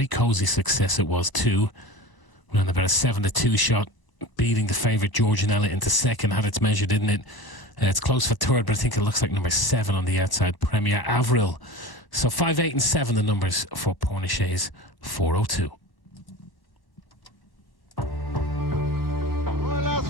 Very cosy success it was too. Ran about a 7-2 shot, beating the favourite Georgianella into second. Had its measure, didn't it? It's close for third, but I think it looks like number 7 on the outside, Premier Avril. So 5, 8 and 7 the numbers for Pornichet's 402.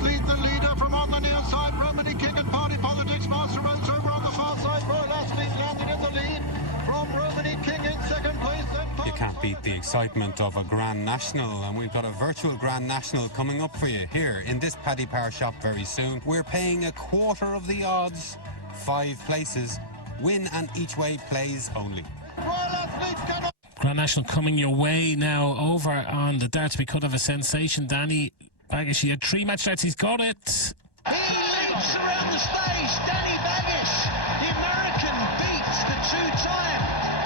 Lead the leader from on the near side, Romany King and Party Politics. Master Roads over on the far side. Royal Athlete landed in the lead from Romany King in second place. You can't beat the excitement of a Grand National, and we've got a virtual Grand National coming up for you here in this Paddy Power shop very soon. We're paying a quarter of the odds, 5 places, win and each way plays only. Royal Athlete cannot. Grand National coming your way now over on the darts. We could have a sensation. Danny Baggish, he had 3 match starts, he's got it. He leaps around the stage. Danny Baggish, the American, beats the 2-time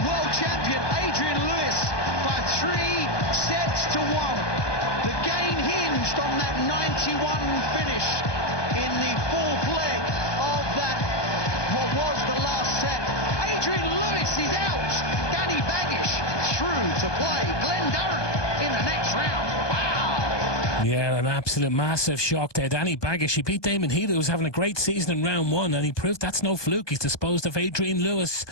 world champion Adrian Lewis by 3 sets to 1. The game hinged on that 91 finish in the 4th leg of that, what was the last set. Adrian Lewis is out. Danny Baggish through to play Glenn Durham in the next round. Yeah, an absolute massive shock there. Danny Baggish, he beat Damon Healy, who was having a great season in round 1, and he proved that's no fluke. He's disposed of Adrian Lewis,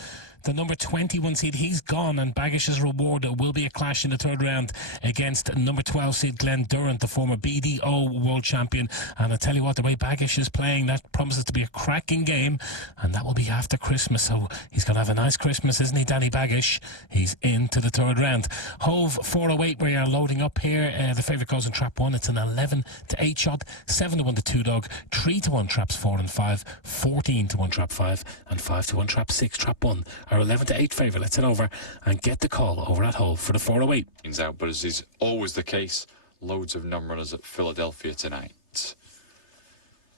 the number 21 seed. He's gone, and Baggish's reward will be a clash in the 3rd round against number 12 seed Glenn Durrant, the former BDO world champion. And I tell you what, the way Baggish is playing, that promises to be a cracking game, and that will be after Christmas. So he's going to have a nice Christmas, isn't he, Danny Baggish? He's into the 3rd round. Hove 408, we are loading up here. The favourite goes in trap 1. It's an 11 to 8 shot, 7 to 1 to 2 dog, 3 to 1 traps 4 and 5, 14 to 1 trap 5, and 5 to 1 trap 6. Trap 1, our 11 to 8 favourite. Let's head over and get the call over at Hull for the 408. Things out, but as is always the case, loads of non-runners at Philadelphia tonight.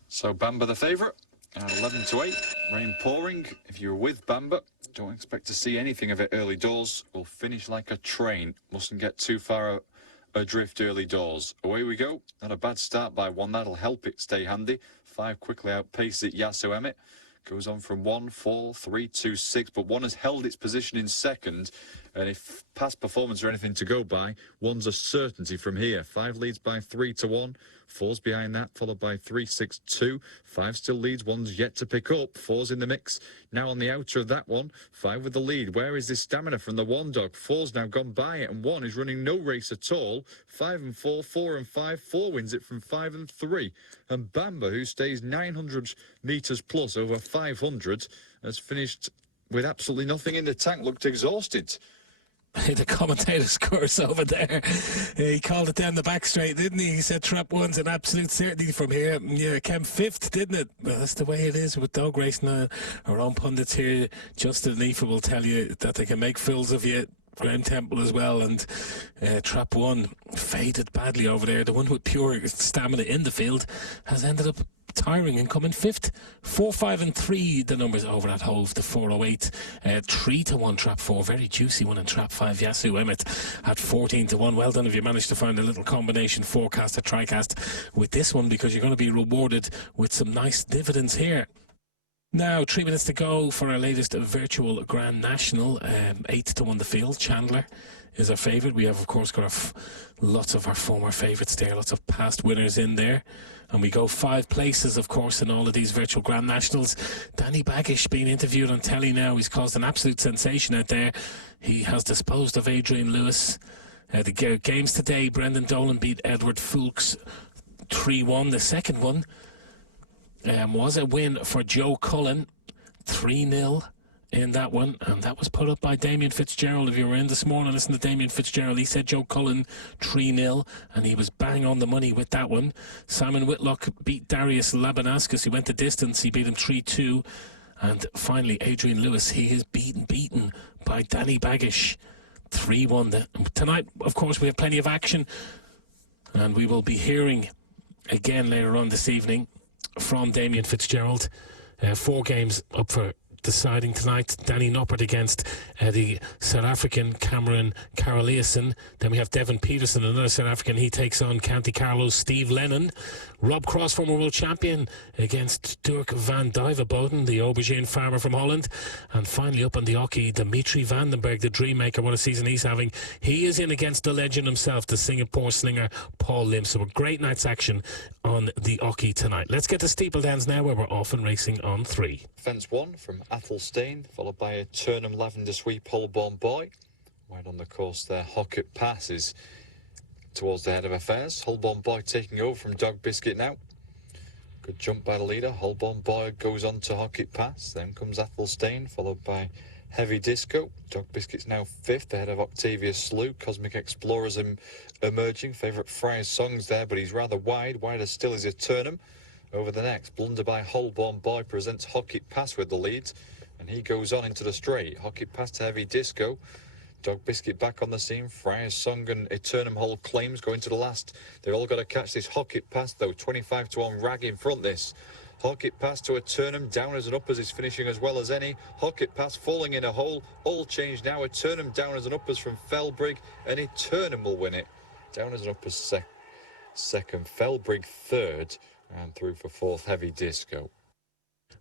So Bamba the favourite, 11 to 8, rain pouring. If you're with Bamba, don't expect to see anything of it early doors. Will finish like a train, mustn't get too far adrift early doors. Away we go. Not a bad start by 1. That'll help it stay handy. 5 quickly outpaces it. Yasu Emmett goes on from 1, 4, 3, 2, 6, but 1 has held its position in second. And if past performance or anything to go by, 1's a certainty from here. 5 leads by 3 to 1. 4's behind that, followed by 3, 6, 2. 5 still leads, 1's yet to pick up. 4's in the mix. Now on the outer of that one. 5 with the lead. Where is this stamina from the 1 dog? 4's now gone by it, and 1 is running no race at all. 5 and 4, 4 and 5. 4 wins it from 5 and 3. And Bamba, who stays 900 metres plus over 500, has finished with absolutely nothing in the tank, looked exhausted. The commentator's course over there. He called it down the back straight, didn't he? He said trap 1's an absolute certainty from here. Yeah, it came 5th, didn't it? Well, that's the way it is with dog racing. Our own pundits here, Justin Leifer, will tell you that they can make fools of you. Graham Temple as well, and trap 1 faded badly over there. The one with pure stamina in the field has ended up tiring and coming 5th. 4, 5 and 3 the numbers over at Hove, the 408. 3 to 1 trap 4, very juicy one in trap 5. Yasu Emmett at 14 to 1. Well done if you managed to find a little combination forecast or tricast with this one, because you're going to be rewarded with some nice dividends here. Now, 3 minutes to go for our latest virtual Grand National. 8 to 1 the field. Chandler is our favourite. We have, of course, got lots of our former favourites there, lots of past winners in there. And we go 5 places, of course, in all of these virtual Grand Nationals. Danny Baggish being interviewed on telly now. He's caused an absolute sensation out there. He has disposed of Adrian Lewis. The games today, Brendan Dolan beat Edward Fulks 3-1. The second one was a win for Joe Cullen, 3-0 in that one, and that was put up by Damien Fitzgerald. If you were in this morning, listen to Damien Fitzgerald. He said Joe Cullen 3-0, and he was bang on the money with that one. Simon Whitlock beat Darius Labanaskas. He went the distance. He beat him 3-2. And finally, Adrian Lewis, he is beaten by Danny Baggish 3-1. Tonight, of course, we have plenty of action, and we will be hearing again later on this evening from Damien Fitzgerald. 4 games up for deciding tonight. Danny Noppert against the South African Cameron Caroliason. Then we have Devin Peterson, another South African. He takes on County Carlo's Steve Lennon. Rob Cross, former world champion, against Dirk van Duivenboden, the aubergine farmer from Holland. And finally up on the hockey, Dimitri Vandenberg, the dream maker. What a season he's having. He is in against the legend himself, the Singapore slinger Paul Lim. So a great night's action on the hockey tonight. Let's get to Steepledowns now, where we're off and racing on 3. Fence 1 from Athelstane, followed by a Turnham Lavender Sweep Holborn Boy. Wide on the course there, Hockett passes towards the head of affairs. Holborn Boy taking over from Dog Biscuit now. Good jump by the leader. Holborn Boy goes on to Hockett Pass. Then comes Athelstane, followed by Heavy Disco. Dog Biscuit's now 5th ahead of Octavius Slew. Cosmic Explorers emerging. Favourite Friar's Songs there, but he's rather wide. Wider still is a Turnham. Over the next, Blunder by Holborn Boy presents Hockett Pass with the lead. And he goes on into the straight. Hockett Pass to Heavy Disco. Dog Biscuit back on the scene. Friar's Song and Eternum Hold Claims going to the last. They've all got to catch this Hockett Pass though. 25-1 Rag in front this. Hockett Pass to Eternum. Downers and uppers is finishing as well as any. Hockett Pass falling in a hole. All changed now. Eternum downers and uppers from Felbrig. And Eternum will win it. Downers and uppers second. Felbrig third. And through for 4th, Heavy Disco.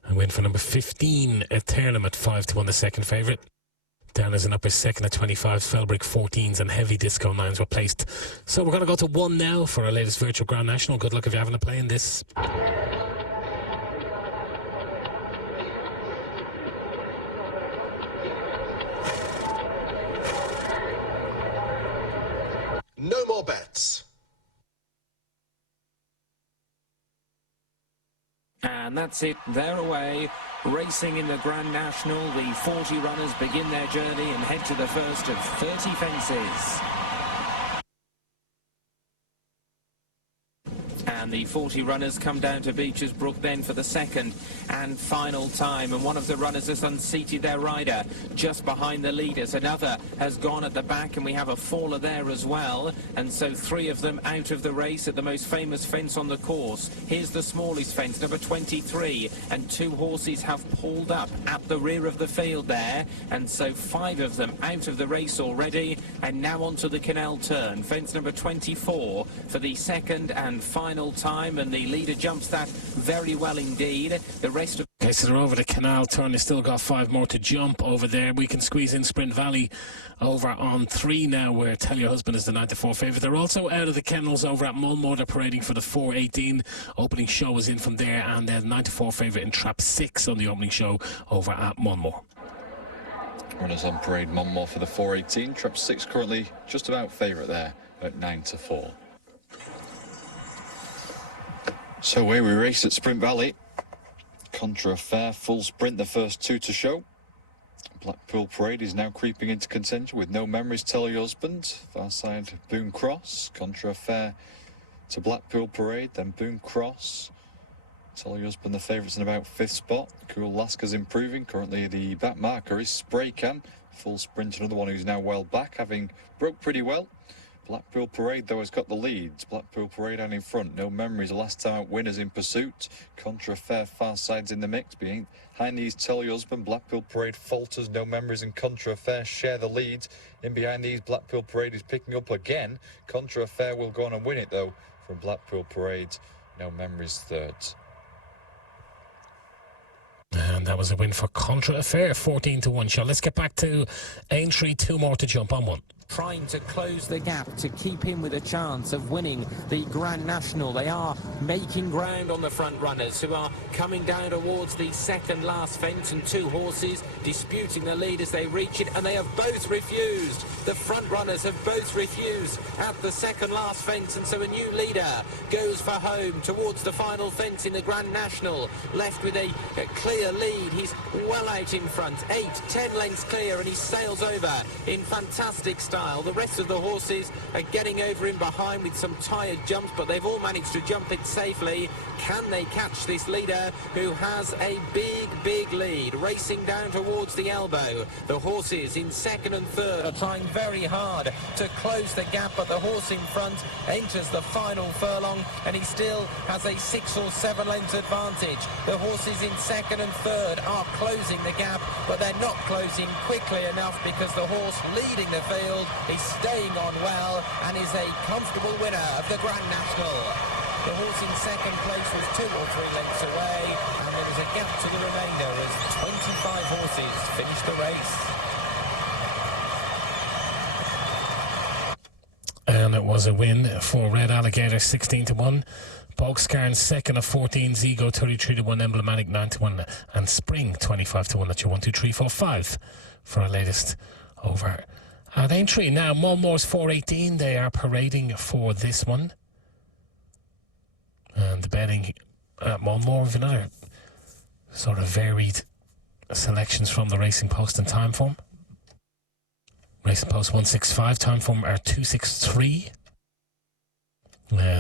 And win for number 15, Eternum at 5-1, the second favourite. Downers and uppers second at 25s, Felbrig 14s, and Heavy Disco 9s were placed. So we're going to go to 1 now for our latest virtual Grand National. Good luck if you're having a play in this. No more bets. And that's it, they're away, racing in the Grand National. The 40 runners begin their journey and head to the first of 30 fences. And the 40 runners come down to Beecher's Brook then for the second and final time. And one of the runners has unseated their rider just behind the leaders. Another has gone at the back, and we have a faller there as well. And so 3 of them out of the race at the most famous fence on the course. Here's the smallest fence, number 23. And 2 horses have pulled up at the rear of the field there. And so 5 of them out of the race already. And now onto the canal turn. Fence number 24 for the second and final time, and the leader jumps that very well indeed. The rest of... Okay, so they're over the canal turn. They've still got 5 more to jump over there. We can squeeze in Sprint Valley over on 3 now, where Tell Your Husband is the 9-4 favourite. They're also out of the kennels over at Mulmore. They're parading for the 4:18. Opening show is in from there, and they're the 9-4 favourite in Trap 6 on the opening show over at Mulmore. Runners on parade, Mulmore for the 4:18. Trap 6 currently just about favourite there at 9-4. So away we race at Sprint Valley. Contra Affair, full sprint, the first 2 to show. Blackpool Parade is now creeping into contention with No Memories, Tell Your Husband. Far side, Boone Cross. Contra Affair to Blackpool Parade, then Boone Cross. Tell Your Husband the favourites in about 5th spot. Cool Lasker's improving. Currently the back marker is Spray Can. Full sprint, another one who's now well back, having broke pretty well. Blackpool Parade, though, has got the leads. Blackpool Parade out in front. No Memories, last time out winners in pursuit. Contra Fair, far sides in the mix. Behind these, Tell Your Husband. Blackpool Parade falters. No Memories and Contra Fair share the lead. In behind these, Blackpool Parade is picking up again. Contra Fair will go on and win it, though, from Blackpool Parade. No Memories third. And that was a win for Contra Affair, 14-1 shot. Let's get back to Aintree, 2 more to jump on 1. Trying to close the gap to keep him with a chance of winning the Grand National. They are making ground on the front runners, who are coming down towards the second last fence, and 2 horses disputing the lead as they reach it, and they have both refused. The front runners have both refused at the second last fence, and so a new leader goes for home towards the final fence in the Grand National, left with a clear lead. He's well out in front, 8-10 lengths clear, and he sails over in fantastic style. style. The rest of the horses are getting over in behind with some tired jumps, but they've all managed to jump it safely. Can they catch this leader who has a big lead, racing down towards the elbow? The horses in second and third are trying very hard to close the gap, but the horse in front enters the final furlong and he still has a 6 or 7 lengths advantage. The horses in second and third are closing the gap, but they're not closing quickly enough because the horse leading the field is staying on well and is a comfortable winner of the Grand National. The horse in second place was 2 or 3 lengths away, and there was a gap to the remainder as 25 horses finished the race. And it was a win for Red Alligator, 16-1. Bogscarn second at 14, Zigo 33-1, Emblematic 9-1, and Spring 25-1. That's your 1, 2, 3, 4, 5 for our latest over at Aintree. Now, Mulmore's 418, they are parading for this one. And the betting at Mulmore with another sort of varied selections from the Racing Post and Timeform. Racing Post 165, Timeform are 263.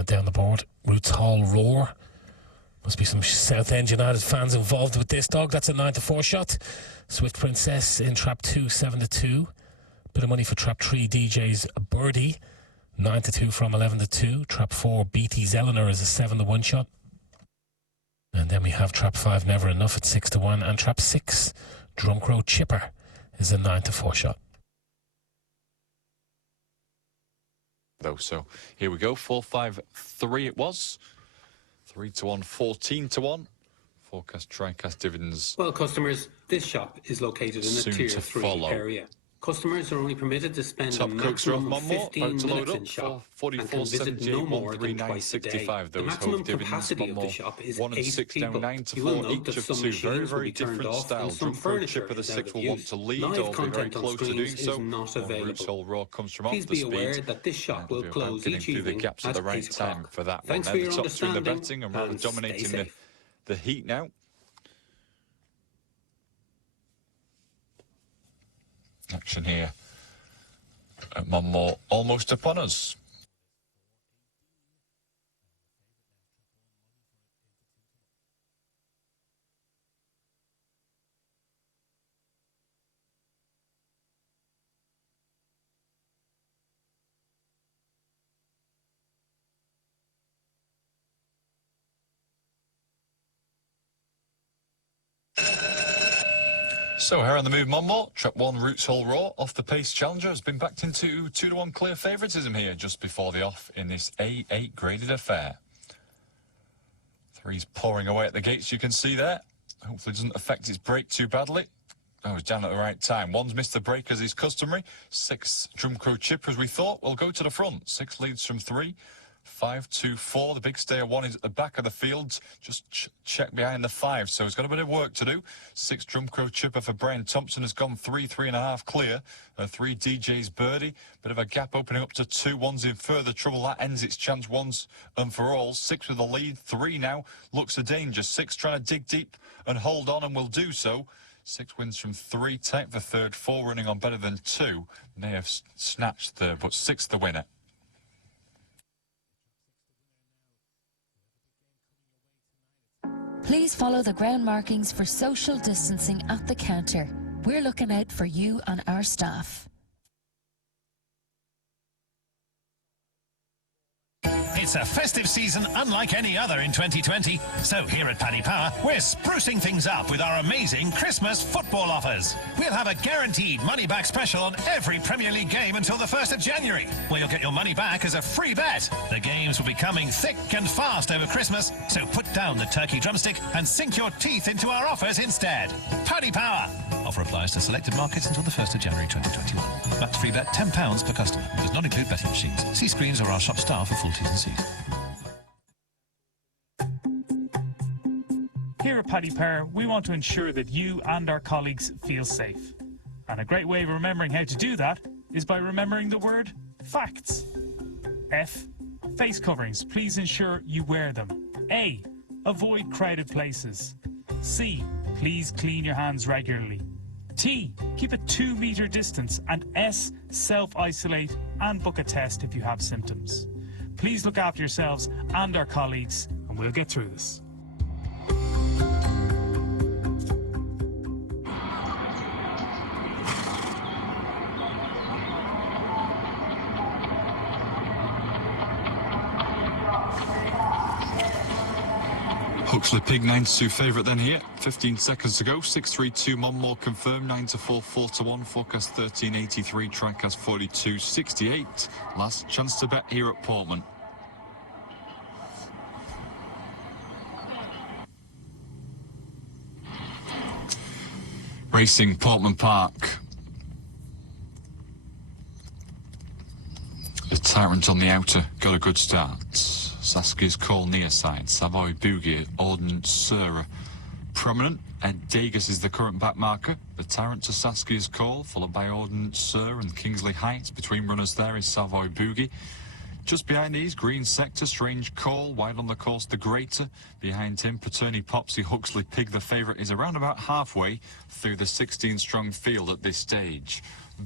Down the board, Roots Hall Roar. Must be some Southend United fans involved with this dog. That's a 9-4 shot. Swift Princess in trap 2, 7-2. Bit of money for trap 3, DJ's Birdie. 9-2 from 11-2. Trap 4, BT's Eleanor is a 7-1 shot. And then we have trap 5, Never Enough at 6-1. And trap 6, Drunk Road Chipper is a 9-4 shot. So here we go, 4-5-3 it was. 3-1, 14-1. Forecast TriCast dividends. Well, customers, this shop is located in a Tier 3 area. Customers are only permitted to spend a maximum of 15 minutes in shop and can visit no more than twice a day. The maximum capacity of the shop is 8 people. You will note that some machines will be turned off and some furniture is out of use. Live content on screens is not available. Please be aware that this shop will close each evening at 8 o'clock. Thanks for your understanding and stay safe. The heat now. Action here at Monmore, almost upon us. So here on the move, Monmore, trap 1, Roots Hall Raw, off the pace challenger, has been backed into 2-1 clear favouritism here just before the off in this A8 graded affair. 3's pouring away at the gates, you can see there. Hopefully it doesn't affect its brake too badly. Oh, it's down at the right time. 1's missed the brake as is customary. 6, Drumcrow Chipper, as we thought, will go to the front. 6 leads from 3. 5-2-4, the big stayer 1 is at the back of the field, just check behind the 5, so he's got a bit of work to do. 6 Drumcrow Chipper for Brian Thompson has gone 3.5 clear. 3 DJ's Birdie, bit of a gap opening up to 2. 1's in further trouble, that ends its chance once and for all. 6 with the lead, 3 now looks a danger. 6 trying to dig deep and hold on and will do so. 6 wins from 3, tight for third. 4 running on better than 2, may have snatched third, but 6 the winner. Please follow the ground markings for social distancing at the counter. We're looking out for you and our staff. It's a festive season unlike any other in 2020. So here at Paddy Power, we're sprucing things up with our amazing Christmas football offers. We'll have a guaranteed money-back special on every Premier League game until the 1st of January, where you'll get your money back as a free bet. The games will be coming thick and fast over Christmas, so put down the turkey drumstick and sink your teeth into our offers instead. Paddy Power. Offer applies to selected markets until the 1st of January 2021. Max free bet £10 per customer. Does not include betting machines. See screens or our shop staff for full T's and C's. Here at Paddy Power, we want to ensure that you and our colleagues feel safe. And a great way of remembering how to do that is by remembering the word facts. F. Face coverings. Please ensure you wear them. A. Avoid crowded places. C. Please clean your hands regularly. T, keep a 2-metre distance, and S, self-isolate and book a test if you have symptoms. Please look after yourselves and our colleagues, and we'll get through this. Huxley Pig 9-2 favourite then here. 15 seconds to go. 6-3-2 Monmore confirmed. 9-4, 4-1. Forecast 13.83. Tricast 42.68. Last chance to bet here at Portman. Racing Portman Park. The Tyrant on the outer got a good start. Saskia's Call near side. Savoy Boogie, Ordnance Sura prominent. Ed Dagus is the current back marker. The Tyrant to Saskia's Call, followed by Ordnance Sura and Kingsley Heights. Between runners there is Savoy Boogie. Just behind these, Green Sector, Strange Call, wide on the course, the Greater. Behind him, Paterni Popsy, Huxley Pig, the favourite, is around about halfway through the 16-strong field at this stage.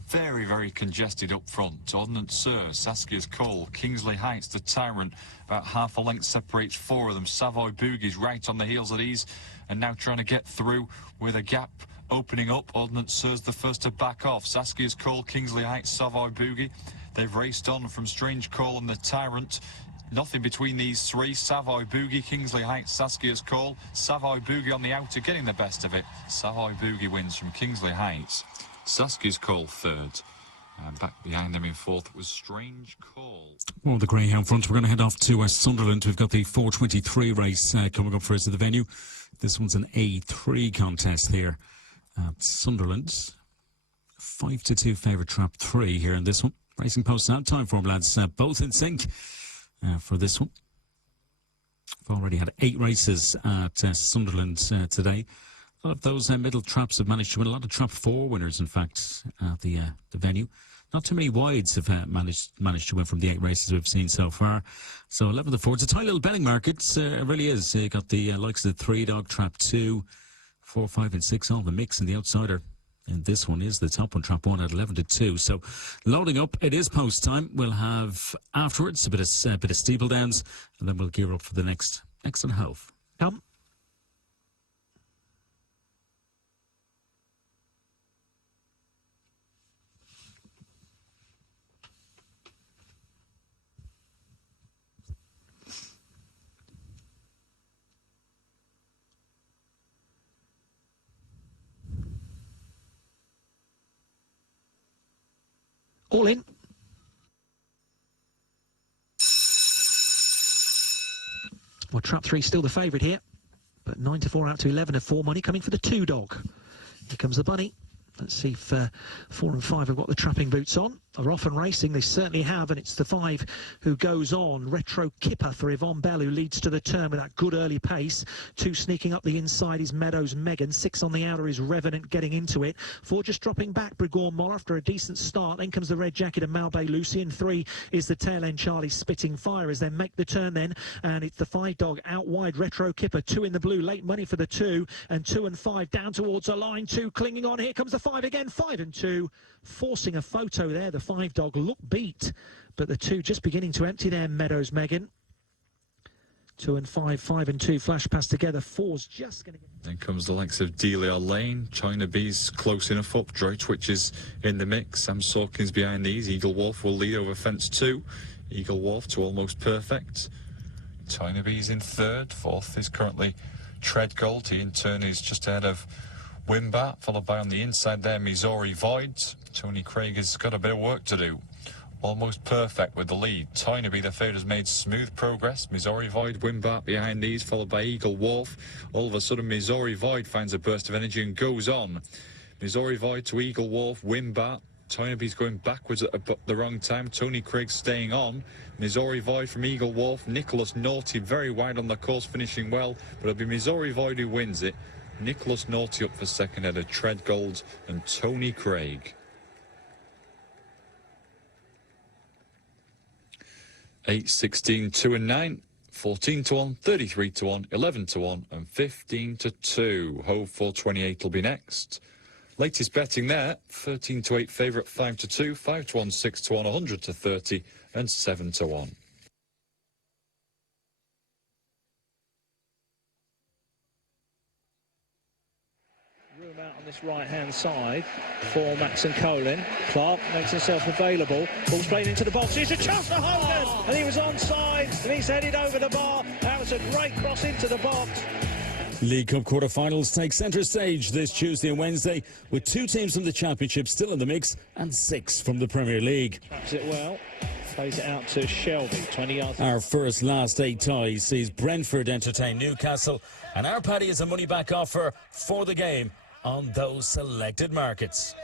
Very, very congested up front. Ordnance Sir, Saskia's Call, Kingsley Heights, the Tyrant, about half a length separates 4 of them. Savoy Boogie's right on the heels of these, and now trying to get through with a gap opening up. Ordnance Sir's the first to back off. Saskia's Call, Kingsley Heights, Savoy Boogie. They've raced on from Strange Call and the Tyrant. Nothing between these three. Savoy Boogie, Kingsley Heights, Saskia's Call. Savoy Boogie on the outer, getting the best of it. Savoy Boogie wins from Kingsley Heights. Saskia's Call third. And back behind them in fourth was Strange Call. Well, the greyhound front, we're going to head off to Sunderland. We've got the 4:23 race coming up for us at the venue. This one's an A3 contest here at Sunderland. 5-2 favourite, trap 3 here in this one. Racing post out, time for them, lads. Both in sync for this one. We've already had 8 races at Sunderland today. A lot of those middle traps have managed to win. A lot of trap 4 winners, in fact, at the venue. Not too many wides have managed to win from the 8 races we've seen so far. So 11 to 4. It's a tight little betting market. It really is. You got the likes of the 3-dog, trap 2, 4, 5 and 6, all the mix, and the outsider. And this one is the top one, trap 1 at 11 to 2. So loading up, it is post time. We'll have afterwards a bit of steeple downs, and then we'll gear up for the next on Hove. Come. All in. Well, trap 3 still the favourite here, but 9 to 4 out to 11 to 4. Money coming for the 2-dog. Here comes the bunny. Let's see if 4 and 5 have got the trapping boots on. Are often racing, they certainly have, and it's the 5 who goes on. Retro Kipper for Yvonne Bell, who leads to the turn with that good early pace. 2 sneaking up the inside is Meadows Megan. 6 on the outer is Revenant getting into it. 4 just dropping back, Brigor Moll after a decent start. Then comes the Red Jacket of Malbay Lucy, and 3 is the tail end Charlie Spitting Fire as they make the turn then. And it's the 5-dog out wide, Retro Kipper. 2 in the blue, late money for the 2, and 2 and 5 down towards a line. 2 clinging on. Here comes the 5 again, 5 and 2. Forcing a photo there, the 5-dog look beat, but the 2 just beginning to empty there, Meadows Megan. 2 and 5, 5 and 2 flash pass together. 4's just going to get... Then comes the likes of Delia Lane. China Bee's close enough up. Droy Twitch is in the mix. Sam Sawkins behind these. Eagle Wolf will lead over fence 2. Eagle Wolf to Almost Perfect. China Bee's in third. Fourth is currently Tread Gold. He in turn is just ahead of Wimbat, followed by on the inside there Missouri Void. Tony Craig has got a bit of work to do. Almost Perfect with the lead. Tynaby, the third, has made smooth progress. Missouri Void, Wimbat behind these, followed by Eagle Wolf. All of a sudden, Missouri Void finds a burst of energy and goes on. Missouri Void to Eagle Wolf, Wimbat. Tynaby's going backwards at the wrong time. Tony Craig staying on. Missouri Void from Eagle Wolf. Nicholas Naughty very wide on the course, finishing well. But it'll be Missouri Void who wins it. Nicholas Naughty up for second header, Tread Gold and Tony Craig. 8, 16, 2 and 9, 14 to 1, 33 to 1, 11 to 1 and 15 to 2. Hove 428 will be next. Latest betting there, 13 to 8 favourite, 5 to 2, 5 to 1, 6 to 1, 100 to 30, and 7 to 1. Room out on this right-hand side for Max and Colin. Clark makes himself available. Ball straight into the box. Here's a chance for Hogan, and he was onside, and he's headed over the bar. That was a great cross into the box. League Cup quarter-finals take centre stage this Tuesday and Wednesday, with 2 teams from the Championship still in the mix and 6 from the Premier League. Traps it well. Plays it out to Shelby, 20 yards. Our first last 8 ties sees Brentford entertain Newcastle, and our Paddy is a money-back offer for the game on those selected markets.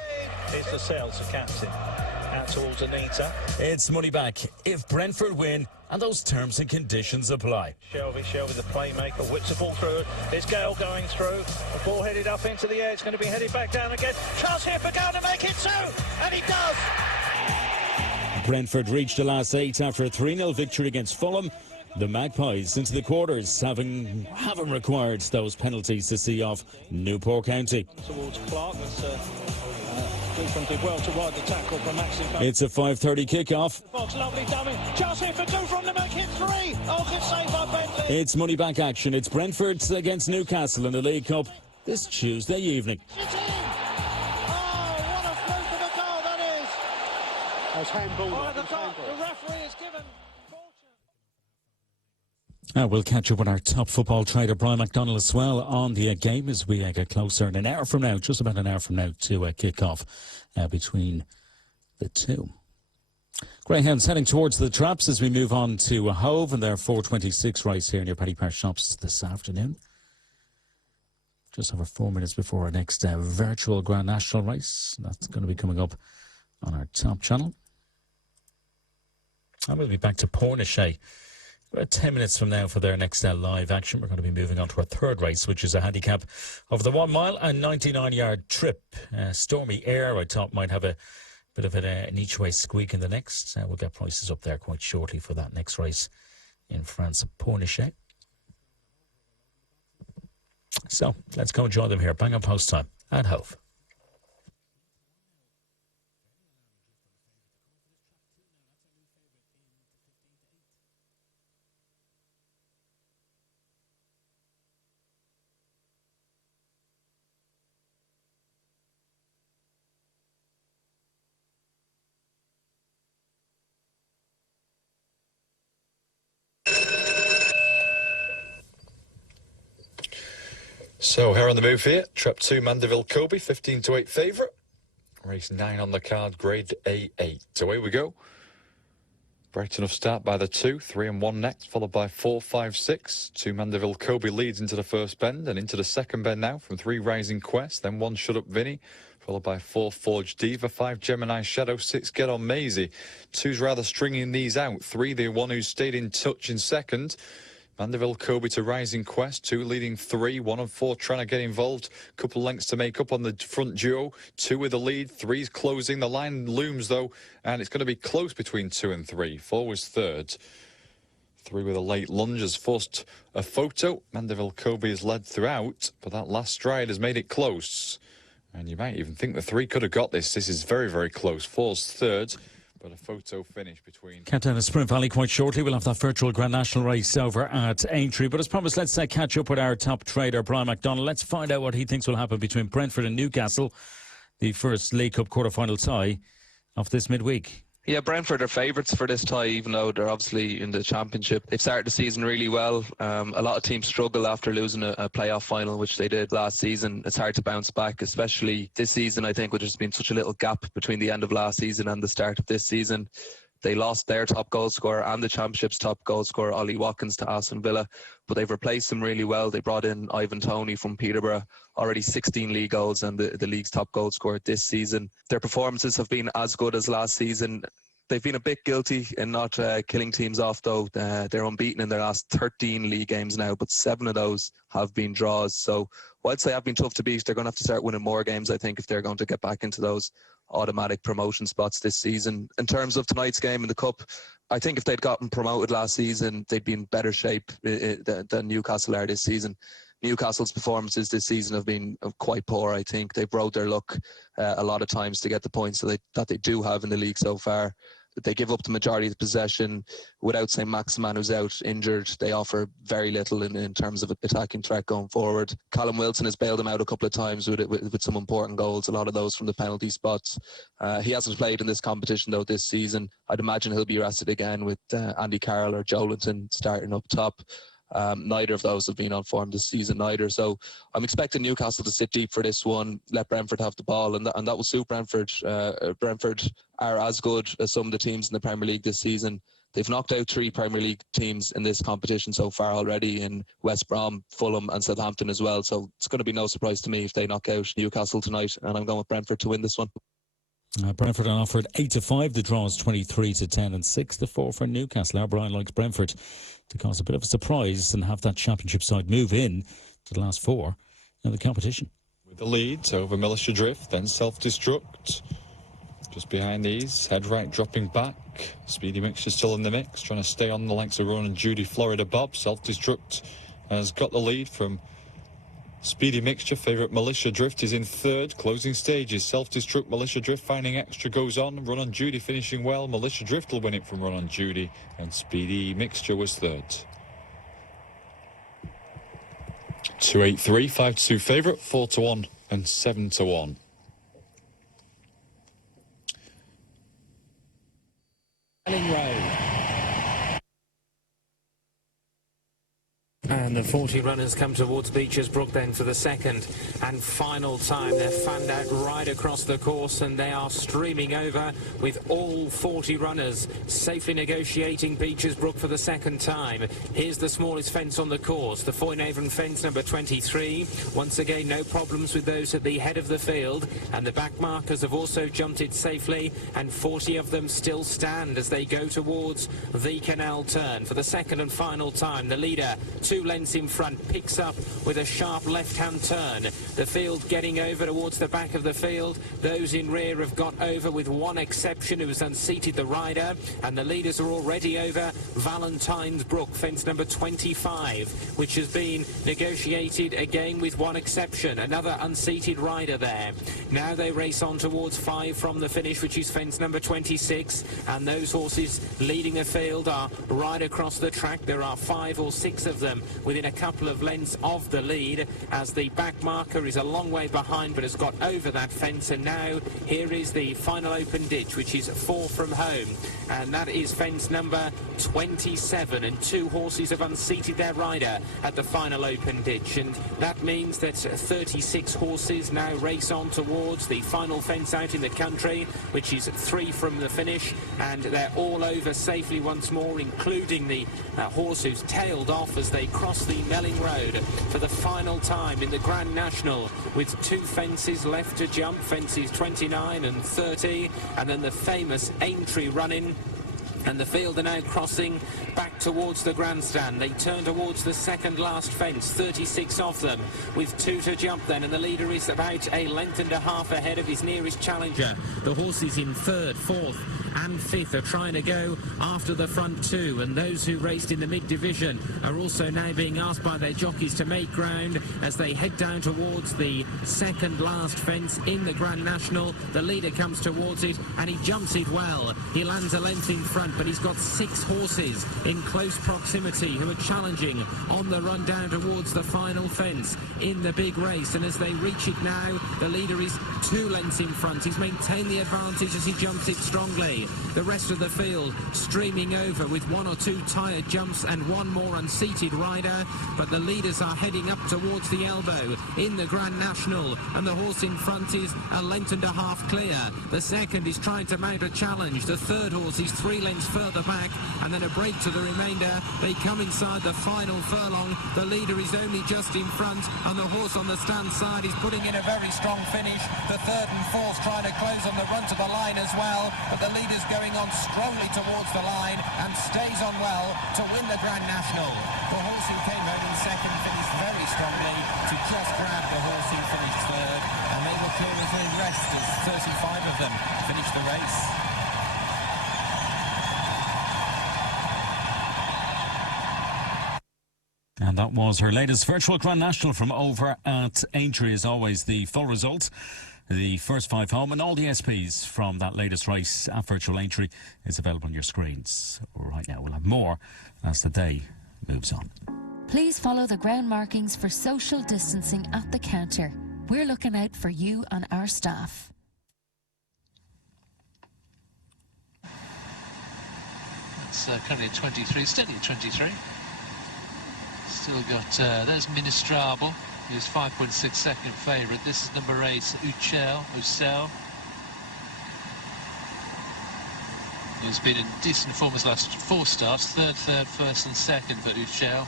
Here's the sales to captain. Out towards Anita. It's money back if Brentford win, and those terms and conditions apply. Shelby the playmaker, whips the ball through. It's Gale going through. The ball headed up into the air. It's going to be headed back down again. Chance here for Gale to make it 2, and he does. Brentford reached the last 8 after a 3-0 victory against Fulham. The Magpies into the quarters, having required those penalties to see off Newport County. Towards Clark, Dufresne did well to ride the tackle from Maxim. It's a 5:30 kickoff. Box, lovely dummy. Chance here for Dufresne to make it 3. Oh, good save by Bentley. It's money back action. It's Brentford against Newcastle in the League Cup this Tuesday evening. It's in. Oh, what a fluke of a goal that is. That was handball. The referee is given. We'll catch up with our top football trader, Brian McDonald, as well on the game as we get closer in an hour from now, just about an hour from now, to kick off between the two. Greyhounds heading towards the traps as we move on to Hove and their 4:26 race here near Paddy Power Shops this afternoon. Just over 4 minutes before our next virtual Grand National race. That's going to be coming up on our top channel. And we'll be back to Pornichet about 10 minutes from now for their next live action. We're going to be moving on to our third race, which is a handicap of the 1 mile and 99-yard trip. Stormy Air, I thought, might have a bit of an each-way squeak in the next. We'll get prices up there quite shortly for that next race in France, Pornichet. So let's go and join them here. Bang on post time at Hove. So, here on the move here, Trap 2, Mandeville Kobe, 15 to 8 favourite. Race 9 on the card, grade A8. Away we go. Bright enough start by the 2, 3 and 1 next, followed by 4, 5, 6. 2 Mandeville Kobe leads into the first bend and into the second bend now from 3 Rising Quest, then 1 Shut Up Vinny, followed by 4 Forge Diva, 5 Gemini Shadow, 6 Get On Maisie. 2's rather stringing these out, 3 the one who stayed in touch in second. Mandeville Kobe to Rising Quest, 2 leading 3, 1 and 4 trying to get involved. Couple lengths to make up on the front duo. 2 with the lead, 3's closing. The line looms though, and it's going to be close between 2 and 3. 4 was third. 3 with a late lunge has forced a photo. Mandeville Kobe has led throughout, but that last stride has made it close. And you might even think the 3 could have got this. This is very, very close. 4's third. But a photo finish between... Countdown to Sprint Valley quite shortly. We'll have that virtual Grand National race over at Aintree. But as promised, let's catch up with our top trader, Brian McDonald. Let's find out what he thinks will happen between Brentford and Newcastle, the first League Cup quarter-final tie of this midweek. Yeah, Brentford are favourites for this tie, even though they're obviously in the Championship. They've started the season really well. A lot of teams struggle after losing a playoff final, which they did last season. It's hard to bounce back, especially this season, I think, which has been such a little gap between the end of last season and the start of this season. They lost their top goal scorer and the Championship's top goal scorer, Ollie Watkins, to Aston Villa, but they've replaced him really well. They brought in Ivan Toney from Peterborough, already 16 league goals and the league's top goal scorer this season. Their performances have been as good as last season. They've been a bit guilty in not killing teams off, though. They're unbeaten in their last 13 league games now, but 7 of those have been draws. So whilst they have been tough to beat, they're going to have to start winning more games, I think, if they're going to get back into those automatic promotion spots this season. In terms of tonight's game in the Cup, I think if they'd gotten promoted last season, they'd be in better shape than Newcastle are this season, Newcastle's performances this season have been quite poor. I think they've rode their luck a lot of times to get the points that they do have in the league so far. They give up the majority of the possession. Without St. Maximin, who's out injured, they offer very little in terms of attacking threat going forward. Callum Wilson has bailed them out a couple of times with some important goals, a lot of those from the penalty spots. He hasn't played in this competition, though, this season. I'd imagine he'll be rested again with Andy Carroll or Joelinton starting up top. Neither of those have been on form this season either. So I'm expecting Newcastle to sit deep for this one, let Brentford have the ball, and that will suit Brentford. Brentford are as good as some of the teams in the Premier League this season. They've knocked out 3 Premier League teams in this competition so far already, in West Brom, Fulham and Southampton as well. So it's going to be no surprise to me if they knock out Newcastle tonight, and I'm going with Brentford to win this one. Brentford on offer at 8-5. The draw is 23-10 and 6-4 for Newcastle. O'Brien likes Brentford to cause a bit of a surprise and have that championship side move in to the last 4 in the competition. With the lead over Militia Drift, then Self-Destruct. Just behind these, Head Right dropping back. Speedy Mixture still in the mix, trying to stay on the likes of Ronan Judy, Florida Bob. Self-Destruct has got the lead from Speedy Mixture. Favourite Militia Drift is in 3rd. Closing stages, Self-Destruct, Militia Drift finding extra goes on. Run on Judy finishing well. Militia Drift will win it from Run on Judy. And Speedy Mixture was 3rd. 2-8-3, 5-2 favourite, 4-1 and 7-1. And the 40 runners come towards Beecher's Brook then for the second and final time. They're fanned out right across the course, and they are streaming over with all 40 runners safely negotiating Beecher's Brook for the second time. Here's the smallest fence on the course, the Foynaven fence number 23. Once again, no problems with those at the head of the field, and the back markers have also jumped it safely, and 40 of them still stand as they go towards the canal turn. For the second and final time, the leader, 2 lengths in front, picks up with a sharp left-hand turn. The field getting over towards the back of the field. Those in rear have got over with one exception, who has unseated the rider, and the leaders are already over Valentine's Brook, fence number 25, which has been negotiated again with one exception, another unseated rider there. Now they race on towards 5 from the finish, which is fence number 26, and those horses leading the field are right across the track. There are 5 or 6 of them within a couple of lengths of the lead, as the back marker is a long way behind but has got over that fence. And now here is the final open ditch, which is 4 from home, and that is fence number 27, and 2 horses have unseated their rider at the final open ditch, and that means that 36 horses now race on towards the final fence out in the country, which is 3 from the finish, and they're all over safely once more, including the horse who's tailed off as they cross the Melling Road for the final time in the Grand National, with 2 fences left to jump, fences 29 and 30, and then the famous Aintree run-in. And the field are now crossing back towards the grandstand. They turn towards the second last fence, 36 of them, with 2 to jump then, and the leader is about a length and a half ahead of his nearest challenger. The horses in 3rd, 4th and 5th are trying to go after the front 2, and those who raced in the mid-division are also now being asked by their jockeys to make ground as they head down towards the second last fence in the Grand National. The leader comes towards it and he jumps it well. He lands a length in front, but he's got 6 horses in close proximity who are challenging on the run down towards the final fence in the big race, and as they reach it now, the leader is 2 lengths in front. He's maintained the advantage as he jumps it strongly. The rest of the field streaming over with 1 or 2 tired jumps and 1 more unseated rider, but the leaders are heading up towards the elbow in the Grand National, and the horse in front is a length and a half clear. The second is trying to mount a challenge. The third horse is 3 lengths further back, and then a break to the remainder. They come inside the final furlong. The leader is only just in front, and the horse on the stand side is putting in a very strong finish. The third and fourth trying to close on the run to the line as well, but the leader's going on strongly towards the line and stays on well to win the Grand National. The horse who came home in second finished very strongly to just grab the horse who finished 3rd, and they will clear as in rest as 35 of them finish the race. And that was her latest virtual Grand National from over at Aintree. As always, the full result, the first 5 home, and all the SPs from that latest race at virtual Aintree is available on your screens right now. We'll have more as the day moves on. Please follow the ground markings for social distancing at the counter. We're looking out for you and our staff. That's currently at 23, steady at 23. Still got, there's Ministrable, who's 5.6 second favourite. This is number 8, Ucel, who's been in decent form his last 4 starts. Third, first and second for Ucel.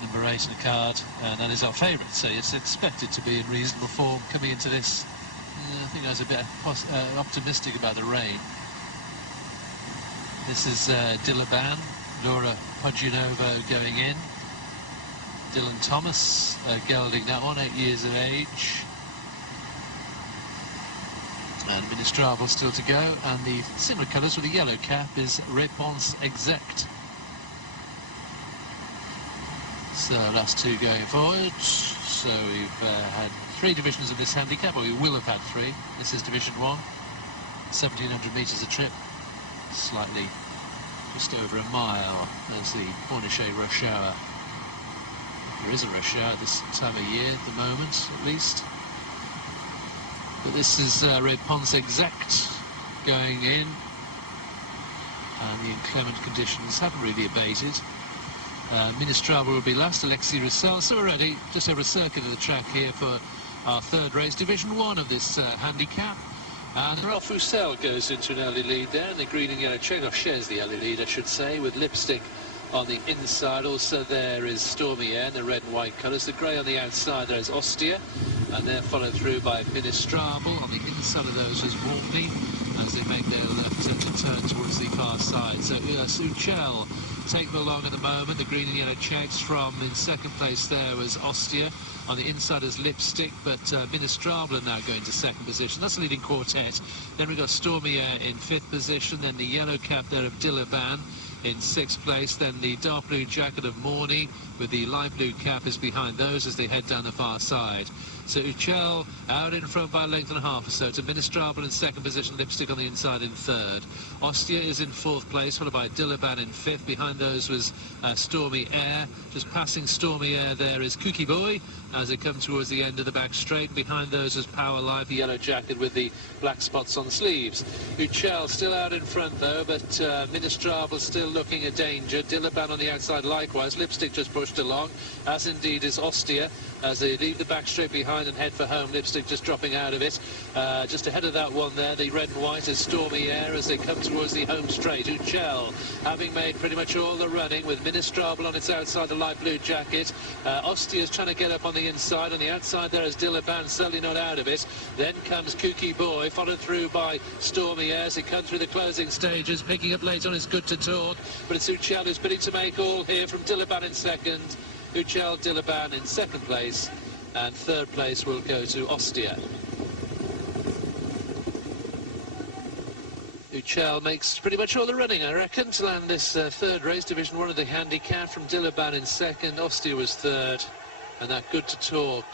Number 8 in the card, and that is our favourite, so it's expected to be in reasonable form coming into this. I think I was a bit optimistic about the rain. This is Dillaban, Laura Podjanova going in. Dylan Thomas gelding that one, 8 years of age. And Ministrable still to go, and the similar colours with the yellow cap is Réponse Exacte. So last 2 going forward. So we've had 3 divisions of this handicap, or we will have had 3. This is Division 1, 1,700 metres a trip. Slightly just over a mile as the Pornichet rush hour. There is a rush hour this time of year at the moment, at least. But this is Réponse Exacte going in, and the inclement conditions haven't really abated. Ministrable will be last, Alexis Roussel. So we're ready, just over a circuit of the track here for our 3rd race, Division 1 of this handicap. And Ralph Roussel goes into an early lead there, and the green and yellow Chekhov shares the early lead, I should say, with Lipstick on the inside. Also there is Stormy Air in the red and white colours. The grey on the outside there is Ostia, and they're followed through by Ministrable. On the inside of those is Walney as they make their left turn towards the far side. So Ucel take them along at the moment. The green and yellow checks from in 2nd place there was Ostia. On the inside is Lipstick, but Ministrable are now going to 2nd position. That's the leading quartet. Then we've got Stormy Air in 5th position. Then the yellow cap there of Dillaban in 6th place. Then the dark blue jacket of Morney with the light blue cap is behind those as they head down the far side. So Ucel out in front by a length and a half or so to Ministrable in 2nd position, Lipstick on the inside in 3rd. Ostia is in 4th place, followed by Dillaban in 5th. Behind those was Stormy Air. Just passing Stormy Air there is Cookie Boy as they come towards the end of the back straight. Behind those is Power Life, the yellow jacket with the black spots on the sleeves. Ucel still out in front though, but Ministrable still looking at danger. Dillaban on the outside likewise. Lipstick just pushed along, as indeed is Ostia, as they leave the back straight behind and head for home. Lipstick just dropping out of it. Just ahead of that one there, the red and white is Stormy Air as they come towards the home straight. Ucel having made pretty much all the running with Ministrable on its outside, the light blue jacket. Ostia's trying to get up on the inside. On the outside there is Dillaban, certainly not out of it. Then comes Cookie Boy, followed through by Stormy Air as they come through the closing stages. Picking up late on is Good to Talk, but it's Ucel who's bidding to make all here from Dillaban in 2nd. Ucel, Dillaban in 2nd place, and 3rd place will go to Ostia. Ucel makes pretty much all the running, I reckon, to land this 3rd race, Division 1 of the handicap, from Dillaban in 2nd. Ostia was 3rd, and that Good to Talk.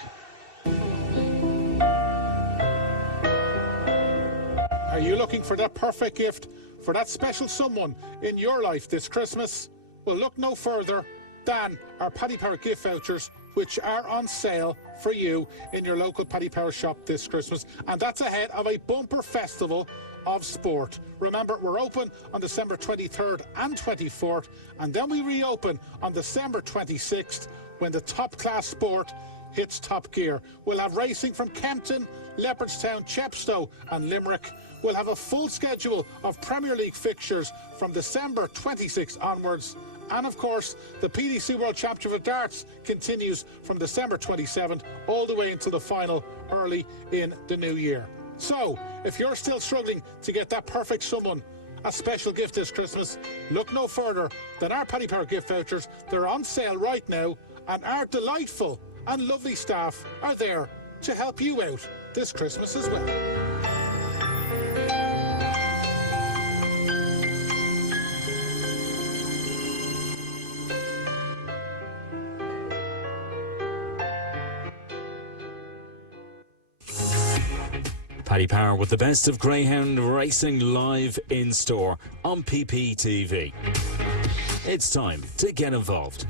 Are you looking for that perfect gift for that special someone in your life this Christmas? Well, look no further than our Paddy Power gift vouchers, which are on sale for you in your local Paddy Power shop this Christmas. And that's ahead of a bumper festival of sport. Remember, we're open on December 23rd and 24th, and then we reopen on December 26th when the top-class sport hits top gear. We'll have racing from Kempton, Leopardstown, Chepstow and Limerick. We'll have a full schedule of Premier League fixtures from December 26th onwards. And of course, the PDC World Championship of Darts continues from December 27th all the way until the final early in the new year. So, if you're still struggling to get that perfect someone a special gift this Christmas, look no further than our Paddy Power gift vouchers. They're on sale right now, and our delightful and lovely staff are there to help you out this Christmas as well. Paddy Power with the best of greyhound racing live in store on PPTV. It's time to get involved.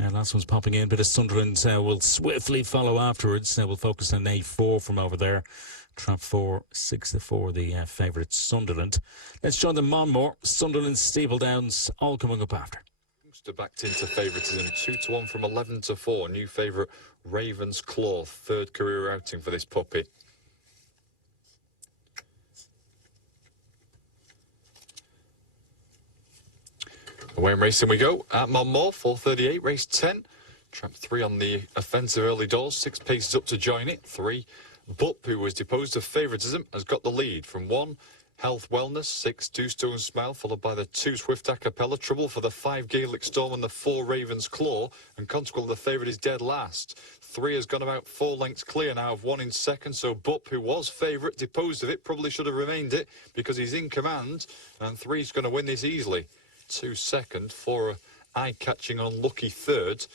And last one's popping in, but as Sunderland will swiftly follow afterwards. We'll focus on A4 from over there. Trap 4, 6-4, the favourite Sunderland. Let's join the Monmore, Sunderland, Steeple Downs, all coming up after. Backed into favouritism, 2-1 from 11-4. New favourite Ravens Claw, third career outing for this puppy. Away and racing we go at Monmore, 4:38, race 10. Trap 3 on the offensive early doors, 6 paces up to join it. 3, Bup, who was deposed of favouritism, has got the lead from 1, Health Wellness, 6, Two Stone Smile, followed by the 2, Swift Acapella, trouble for the 5, Gaelic Storm and the 4, Ravens Claw, and consequently the favourite is dead last. 3 has gone about 4 lengths clear now of 1 in second, so Bup, who was favourite, deposed of it, probably should have remained it because he's in command, and 3's going to win this easily. 2 second, 4 eye-catching unlucky third.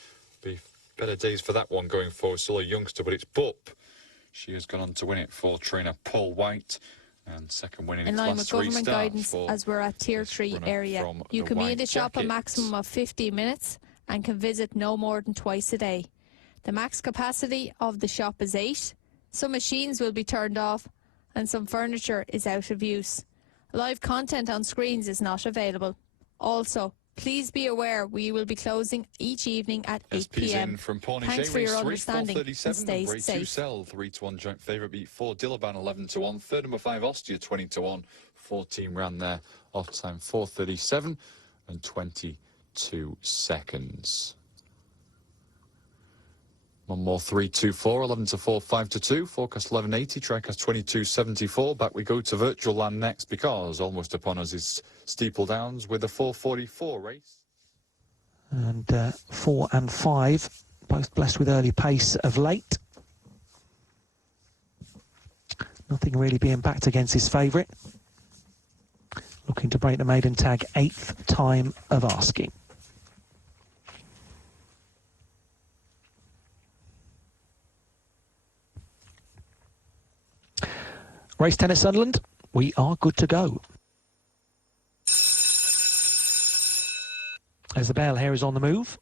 Be better days for that one going forward. Still a youngster, but it's Bup. She has gone on to win it for trainer Paul White, and second winning in its line last with 3 government starts. guidance, as we're at Tier 3 area, you can be in the shop a maximum of 50 minutes and can visit no more than twice a day. The max capacity of the shop is 8. Some machines will be turned off and some furniture is out of use. Live content on screens is not available. Also, please be aware we will be closing each evening at 8 p.m. From Thanks for your understanding and stay Grade 2 safe. Cell, 3-1 joint favourite, beat 4 Dillaban 11-1. Third number 5 Ostia 20-1. 14 ran there, off time 4:37 and 22 seconds. One more 3-2-4, 11-4, 5-2, forecast 1180, tricast 2274. Back we go to virtual land next because almost upon us is Steeple Downs with a 4:44 race. And 4 and 5, both blessed with early pace of late. Nothing really being backed against his favourite. Looking to break the maiden tag, 8th time of asking. Race 10 at Sunderland, we are good to go. As the bell here is on the move.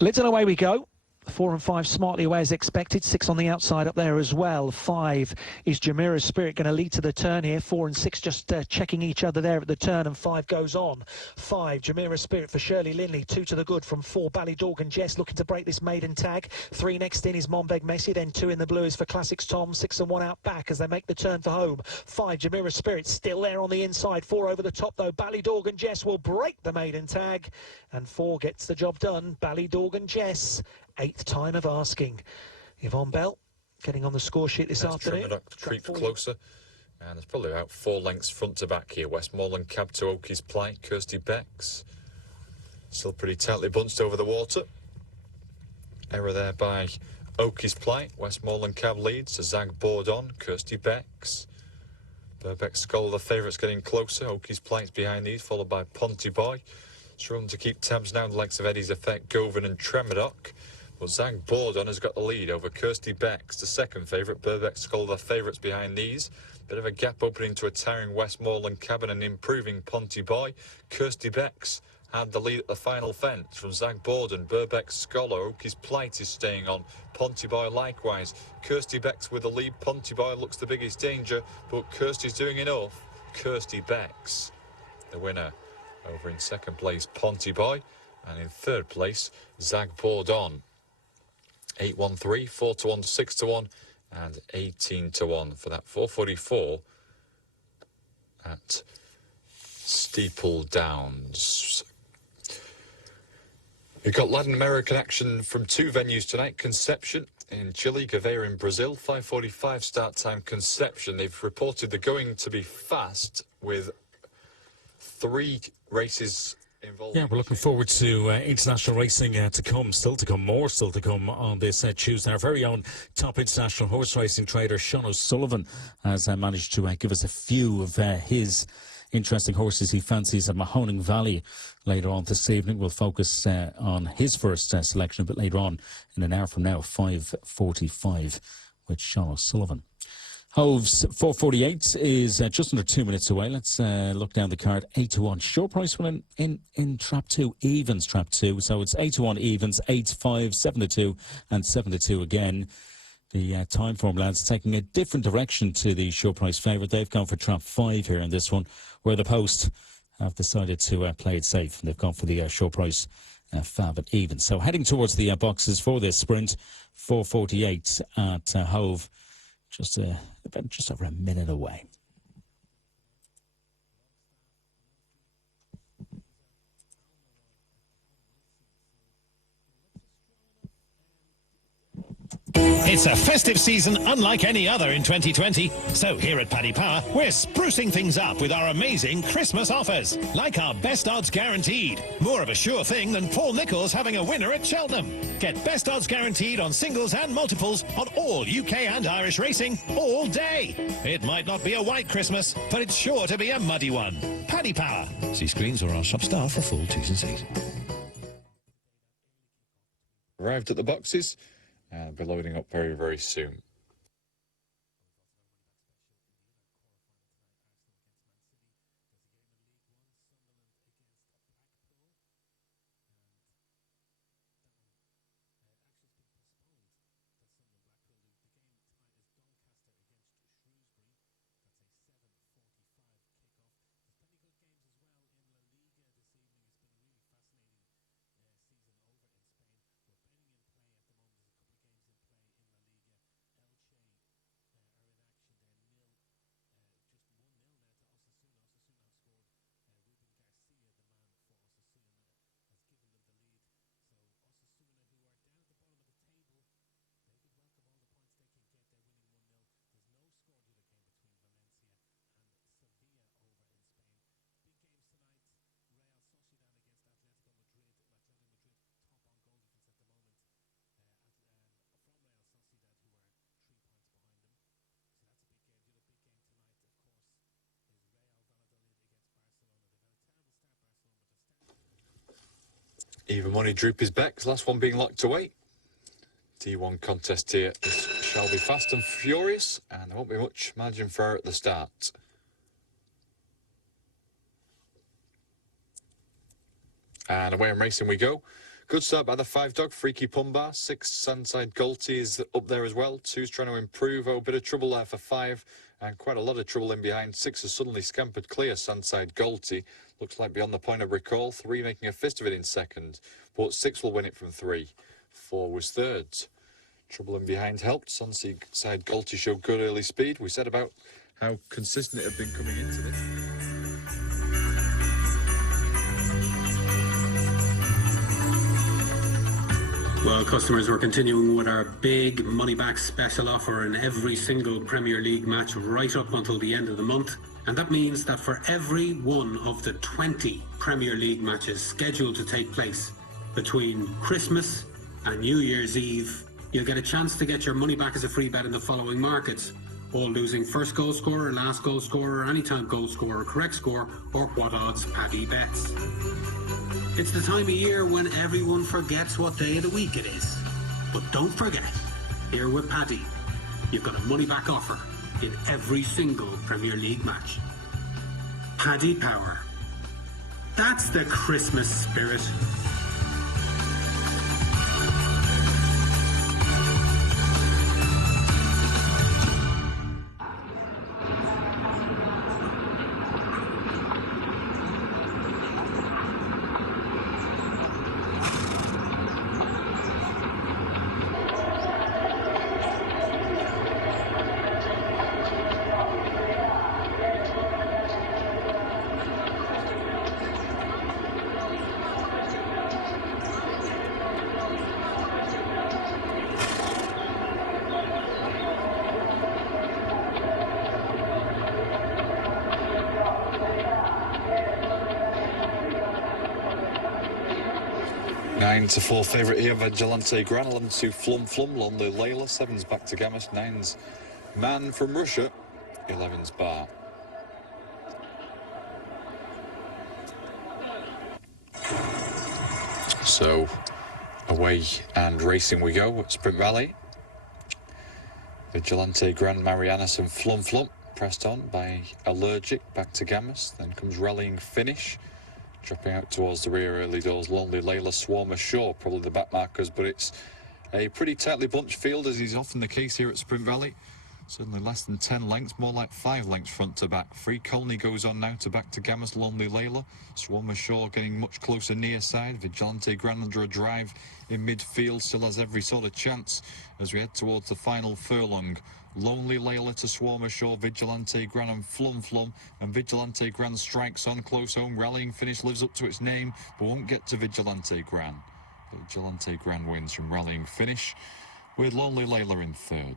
Lids and away we go. 4 and 5 smartly away as expected. 6 on the outside up there as well. 5 is Jamira's Spirit going to lead to the turn here. 4 and 6 just checking each other there at the turn, and 5 goes on. 5 Jamira's Spirit for Shirley Linley. 2 to the good from 4 Ballydorg and Jess looking to break this maiden tag. 3 next in is Monbeg Messi. Then 2 in the blue is for Classics Tom. 6 and 1 out back as they make the turn for home. 5 Jamira's Spirit still there on the inside. 4 over the top though. Ballydorg and Jess will break the maiden tag, and 4 gets the job done. Ballydorg and Jess, 8th time of asking. Yvonne Bell getting on the score sheet this afternoon. Creep closer, and there's probably about 4 lengths front to back here. Westmoreland Cab to Oakie's Plight. Kirsty Becks still pretty tightly bunched over the water. Error there by Oakie's Plight. Westmoreland Cab leads to Zag Bordon. Kirsty Becks. Burbeck Skull, the favourites, getting closer. Oakie's Plight's behind these, followed by Ponty Boy. Struggling to keep tabs now, the likes of Eddie's Effect, Govan and Tremedoc. Well, Zag Bordon has got the lead over Kirsty Becks, the second favourite. Burbeck Skull, the favourites behind these. Bit of a gap opening to a tiring Westmoreland Cabin and improving Ponty Boy. Kirsty Becks had the lead at the final fence from Zag Borden. Burbeck Scholar, Oakie's Plight is staying on. Ponty Boy likewise. Kirsty Becks with the lead. Ponty Boy looks the biggest danger, but Kirsty's doing enough. Kirsty Becks, the winner. Over in second place, Ponty Boy, and in third place, Zag Bordon. 8-1-3, 4-1, 6-1, and 18-1 for that 4:44 at Steeple Downs. We've got Latin American action from 2 venues tonight. Conception in Chile, Gavea in Brazil. 5:45 start time, Conception. They've reported they're going to be fast with 3 races involved. Yeah, we're looking forward to international racing to come, more still to come on this Tuesday. Our very own top international horse racing trader, Sean O'Sullivan, has managed to give us a few of his interesting horses he fancies at Mahoning Valley later on this evening. We'll focus on his first selection a bit later on in an hour from now, 5:45, with Sean O'Sullivan. Hove's 4:48 is just under 2 minutes away. Let's look down the card. 8-1 short price one in trap 2, evens trap 2. So it's 8-1 evens, 8-5, 7-2, and 7-2 again. The time form lads taking a different direction to the short price favourite. They've gone for trap 5 here in this one, where the post have decided to play it safe. They've gone for the short price fab at even. So heading towards the boxes for this sprint, 4:48 at Hove. Just over a minute away. It's a festive season unlike any other in 2020. So here at Paddy Power, we're sprucing things up with our amazing Christmas offers. Like our best odds guaranteed. More of a sure thing than Paul Nicholls having a winner at Cheltenham. Get best odds guaranteed on singles and multiples on all UK and Irish racing all day. It might not be a white Christmas, but it's sure to be a muddy one. Paddy Power. See screens or our shop staff for full T's and C's. Arrived at the boxes. And be loading up very, very soon. Even Money Droop is back. Last one being locked away. D1 contest here. This shall be fast and furious, and there won't be much margin for error at the start. And away and racing we go. Good start by the 5 dog, Freaky Pumbar. 6 Sandside Golty is up there as well. 2's trying to improve. Oh, a bit of trouble there for 5, and quite a lot of trouble in behind. 6 has suddenly scampered clear, Sandside Golty. Looks like beyond the point of recall. 3 making a fist of it in second, but 6 will win it from 3. 4 was third. Trouble in behind helped. Sandside Golty showed good early speed. We said about how consistent it had been coming into this. Well, customers, we're continuing with our big money-back special offer in every single Premier League match right up until the end of the month. And that means that for every one of the 20 Premier League matches scheduled to take place between Christmas and New Year's Eve, you'll get a chance to get your money back as a free bet in the following markets: all losing first goal scorer, last goal scorer, anytime goal scorer, correct score, or what odds Paddy bets. It's the time of year when everyone forgets what day of the week it is. But don't forget, here with Paddy, you've got a money back offer in every single Premier League match. Paddy Power. That's the Christmas spirit. 9-4 favourite here, Vigilante Gran. 11-2 Flum Flum, Lonely Layla. 7's Back to Gamis. 9's Man from Russia. 11's Bar. So away and racing we go at Sprint Valley. Vigilante Gran, Marianas and Flum Flum pressed on by Allergic, Back to Gamis. Then comes Rallying Finish, dropping out towards the rear early doors. Lonely Layla, Swarm Ashore, probably the back markers, but it's a pretty tightly bunched field, as is often the case here at Sprint Valley. Certainly less than 10 lengths, more like 5 lengths front to back. Free Colony goes on now to Back to Gamis, Lonely Layla. Swarm Ashore getting much closer near side. Vigilante Gran under a drive in midfield, still has every sort of chance as we head towards the final furlong. Lonely Layla to Swarm Ashore, Vigilante Gran and Flum Flum, and Vigilante Gran strikes on close home. Rallying Finish lives up to its name, but won't get to Vigilante Gran. Vigilante Gran wins from Rallying Finish, with Lonely Layla in third.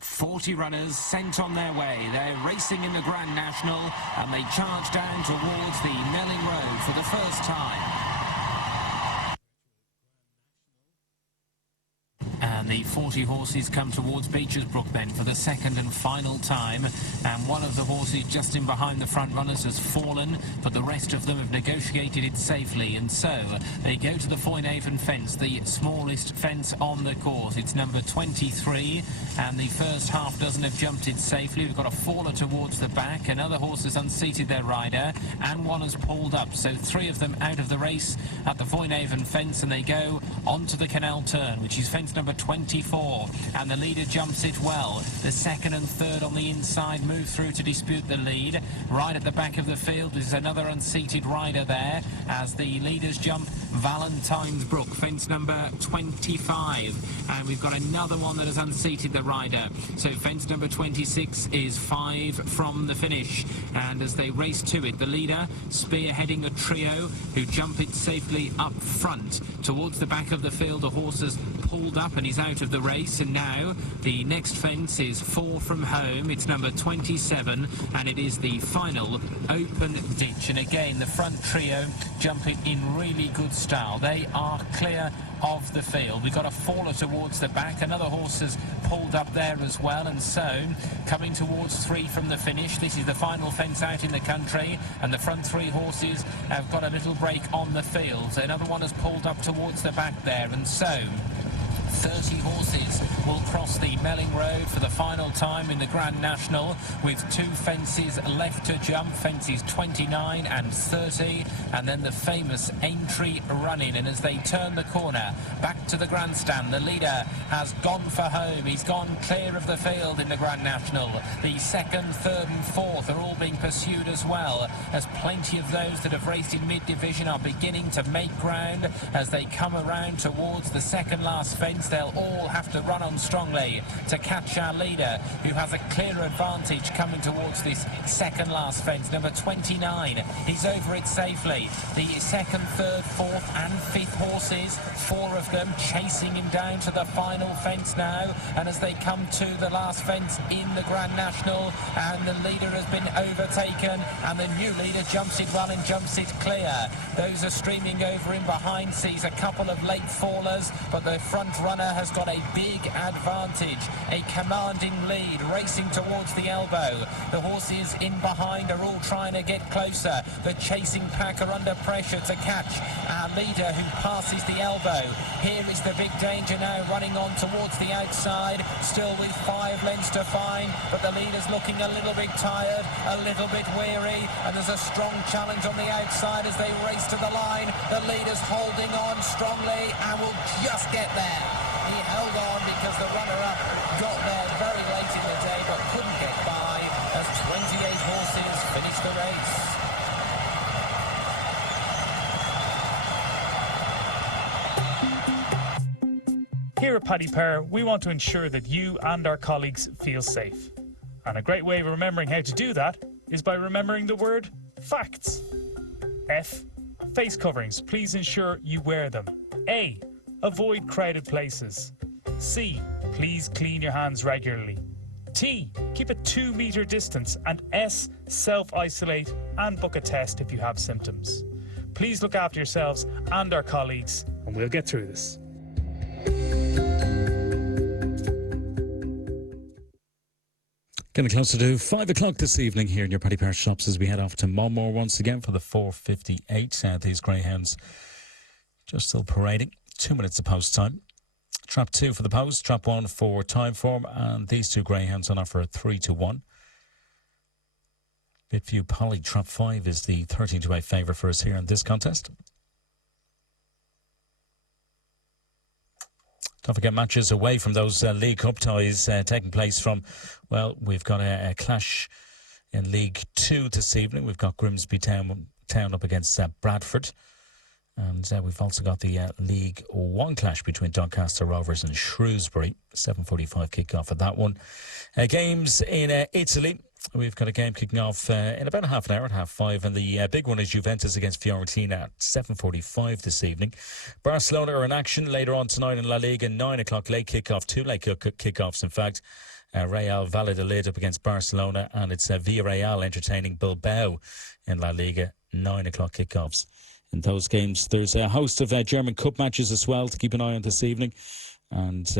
Forty runners sent on their way. They're racing in the Grand National, and they charge down towards the Melling Road for the first time. And the 40 horses come towards Beecher's Brook then for the second and final time. And one of the horses just in behind the front runners has fallen, but the rest of them have negotiated it safely. And so they go to the Foynhaven fence, the smallest fence on the course. It's number 23, and the first half dozen have jumped it safely. We've got a faller towards the back. Another horse has unseated their rider, and one has pulled up. So 3 of them out of the race at the Foynhaven fence, and they go onto the Canal Turn, which is fence number 24, and the leader jumps it well. The second and third on the inside move through to dispute the lead. Right at the back of the field is another unseated rider there as the leaders jump Valentine's Brook, fence number 25, and we've got another one that has unseated the rider. So fence number 26 is 5 from the finish, and as they race to it, the leader spearheading a trio who jump it safely up front. Towards the back of the field, the horse has pulled up and he's out of the race, and now the next fence is 4 from home. It's number 27, and it is the final open ditch. And again, the front trio jump it in really good style. They are clear of the field. We've got a faller towards the back. Another horse has pulled up there as well, and so coming towards 3 from the finish. This is the final fence out in the country, and the front 3 horses have got a little break on the field. Another one has pulled up towards the back there, and so 30 horses will cross the Melling Road for the final time in the Grand National, with 2 fences left to jump, fences 29 and 30, and then the famous Aintree run-in. And as they turn the corner back to the grandstand, the leader has gone for home. He's gone clear of the field in the Grand National. The second, third and fourth are all being pursued as well, as plenty of those that have raced in mid-division are beginning to make ground. As they come around towards the second last fence, they'll all have to run on strongly to catch our leader, who has a clear advantage coming towards this second last fence, number 29. He's over it safely. The second, third, fourth and fifth horses, 4 of them chasing him down to the final fence now, and as they come to the last fence in the Grand National, and the leader has been overtaken, and the new leader jumps it well and jumps it clear. Those are streaming over him behind, sees a couple of late fallers, but the front runner has got a big advantage, a commanding lead, racing towards the elbow. The horses in behind are all trying to get closer. The chasing pack are under pressure to catch our leader, who passes the elbow. Here is the big danger now, running on towards the outside, still with 5 lengths to find, but the leader's looking a little bit tired, a little bit weary, and there's a strong challenge on the outside as they race to the line. The leader's holding on strongly and will just get there. He held on because the runner-up got there very late in the day but couldn't get by as 28 horses finished the race. Here at Paddy Power, we want to ensure that you and our colleagues feel safe. And a great way of remembering how to do that is by remembering the word facts. F. Face coverings. Please ensure you wear them. A. Avoid crowded places. C. Please clean your hands regularly. T, keep a 2-metre distance, and S, self-isolate and book a test if you have symptoms. Please look after yourselves and our colleagues, and we'll get through this. Getting closer to 5 o'clock this evening here in your Paddy Power shops as we head off to Monmore once again for the 4:58. These greyhounds just still parading. 2 minutes of post time. Trap 2 for the post, trap 1 for time form, and these two greyhounds on offer at 3-1. Bitview Polly, trap 5 is the 13-8 favourite for us here in this contest. Don't forget matches away from those League Cup ties taking place from, well, we've got a clash in League 2 this evening. We've got Grimsby Town up against Bradford. And we've also got the League 1 clash between Doncaster Rovers and Shrewsbury. 7:45 kick-off at that one. Games in Italy. We've got a game kicking off in about half an hour at 5:30. And the big one is Juventus against Fiorentina at 7:45 this evening. Barcelona are in action later on tonight in La Liga. 9 o'clock late kick-off. 2 late kick-offs, in fact. Real Valladolid up against Barcelona. And it's Villarreal entertaining Bilbao in La Liga. 9 o'clock kick-offs. In those games, there's a host of German Cup matches as well to keep an eye on this evening, and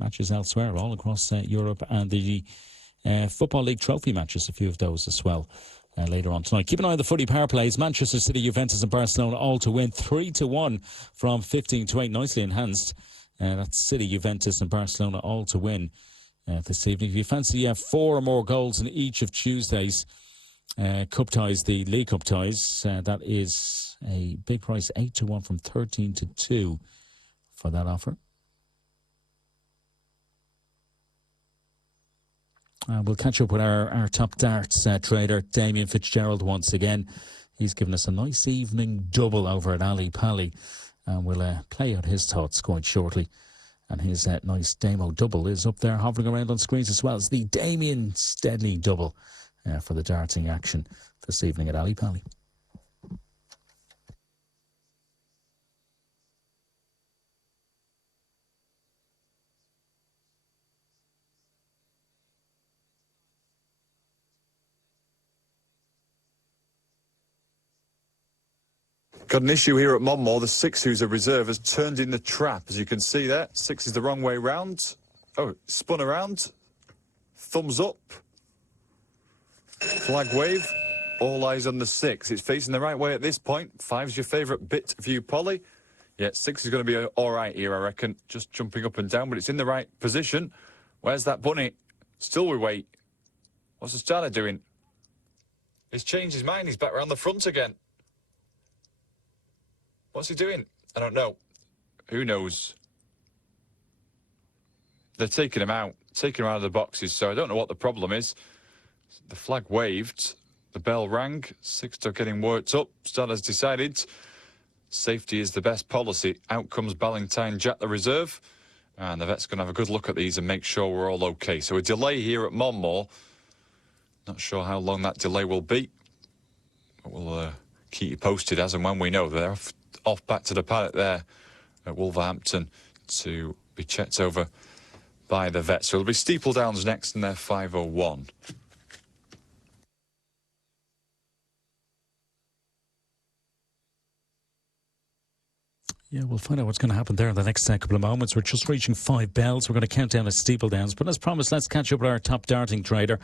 matches elsewhere all across Europe, and the Football League trophy matches, a few of those as well later on tonight. Keep an eye on the footy power plays. Manchester City, Juventus and Barcelona all to win 3-1 from 15-8, nicely enhanced. That's City, Juventus and Barcelona all to win this evening. If you fancy 4 or more goals in each of Tuesday's Cup ties, the League Cup ties, that is a big price, 8-1 from 13-2 for that offer. We'll catch up with our top darts trader, Damien Fitzgerald, once again. He's given us a nice evening double over at Ali Pally, and we'll play out his thoughts quite shortly. And his nice Damo double is up there hovering around on screens as well. It's the Damien Steadley double for the darting action this evening at Ali Pally. Got an issue here at Monmore. The 6, who's a reserve, has turned in the trap. As you can see there, 6 is the wrong way round. Oh, spun around. Thumbs up. Flag wave. All eyes on the 6. It's facing the right way at this point. 5's your favourite Bitview Polly. Yeah, 6 is going to be all right here, I reckon. Just jumping up and down, but it's in the right position. Where's that bunny? Still we wait. What's the starter doing? He's changed his mind. He's back round the front again. What's he doing? I don't know. Who knows? They're taking him out of the boxes, so I don't know what the problem is. The flag waved, the bell rang, 6 are getting worked up. Starter's decided safety is the best policy. Out comes Ballantyne Jack, the reserve, and the vet's going to have a good look at these and make sure we're all okay. So a delay here at Monmore. Not sure how long that delay will be, but we'll keep you posted as and when we know. They're off back to the paddock there at Wolverhampton to be checked over by the vet. So it'll be Steepledowns next, and they're 5:01. Yeah, we'll find out what's going to happen there in the next couple of moments. We're just reaching 5 bells. We're going to count down a Steepledowns. But as promised, let's catch up with our top darting trader,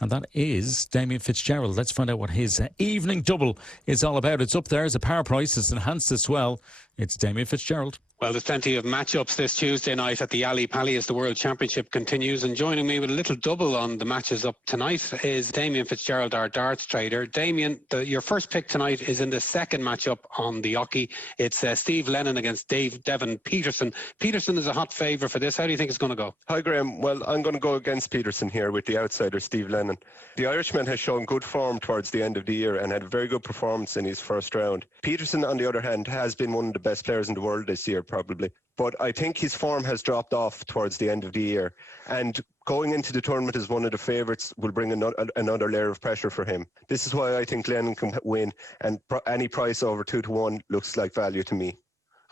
and that is Damien Fitzgerald. Let's find out what his evening double is all about. It's up there as a power price. It's enhanced as well. It's Damien Fitzgerald. Well, there's plenty of matchups this Tuesday night at the Ali Pally as the World Championship continues. And joining me with a little double on the matches up tonight is Damien Fitzgerald, our darts trader. Damien, your first pick tonight is in the second matchup on the Ocky. It's Steve Lennon against Devon Peterson. Peterson is a hot favourite for this. How do you think it's going to go? Hi, Graham. Well, I'm going to go against Peterson here with the outsider, Steve Lennon. The Irishman has shown good form towards the end of the year and had a very good performance in his first round. Peterson, on the other hand, has been one of the best players in the world this year, probably. But I think his form has dropped off towards the end of the year. And going into the tournament as one of the favourites will bring another layer of pressure for him. This is why I think Lennon can win. And any price over 2-1 looks like value to me.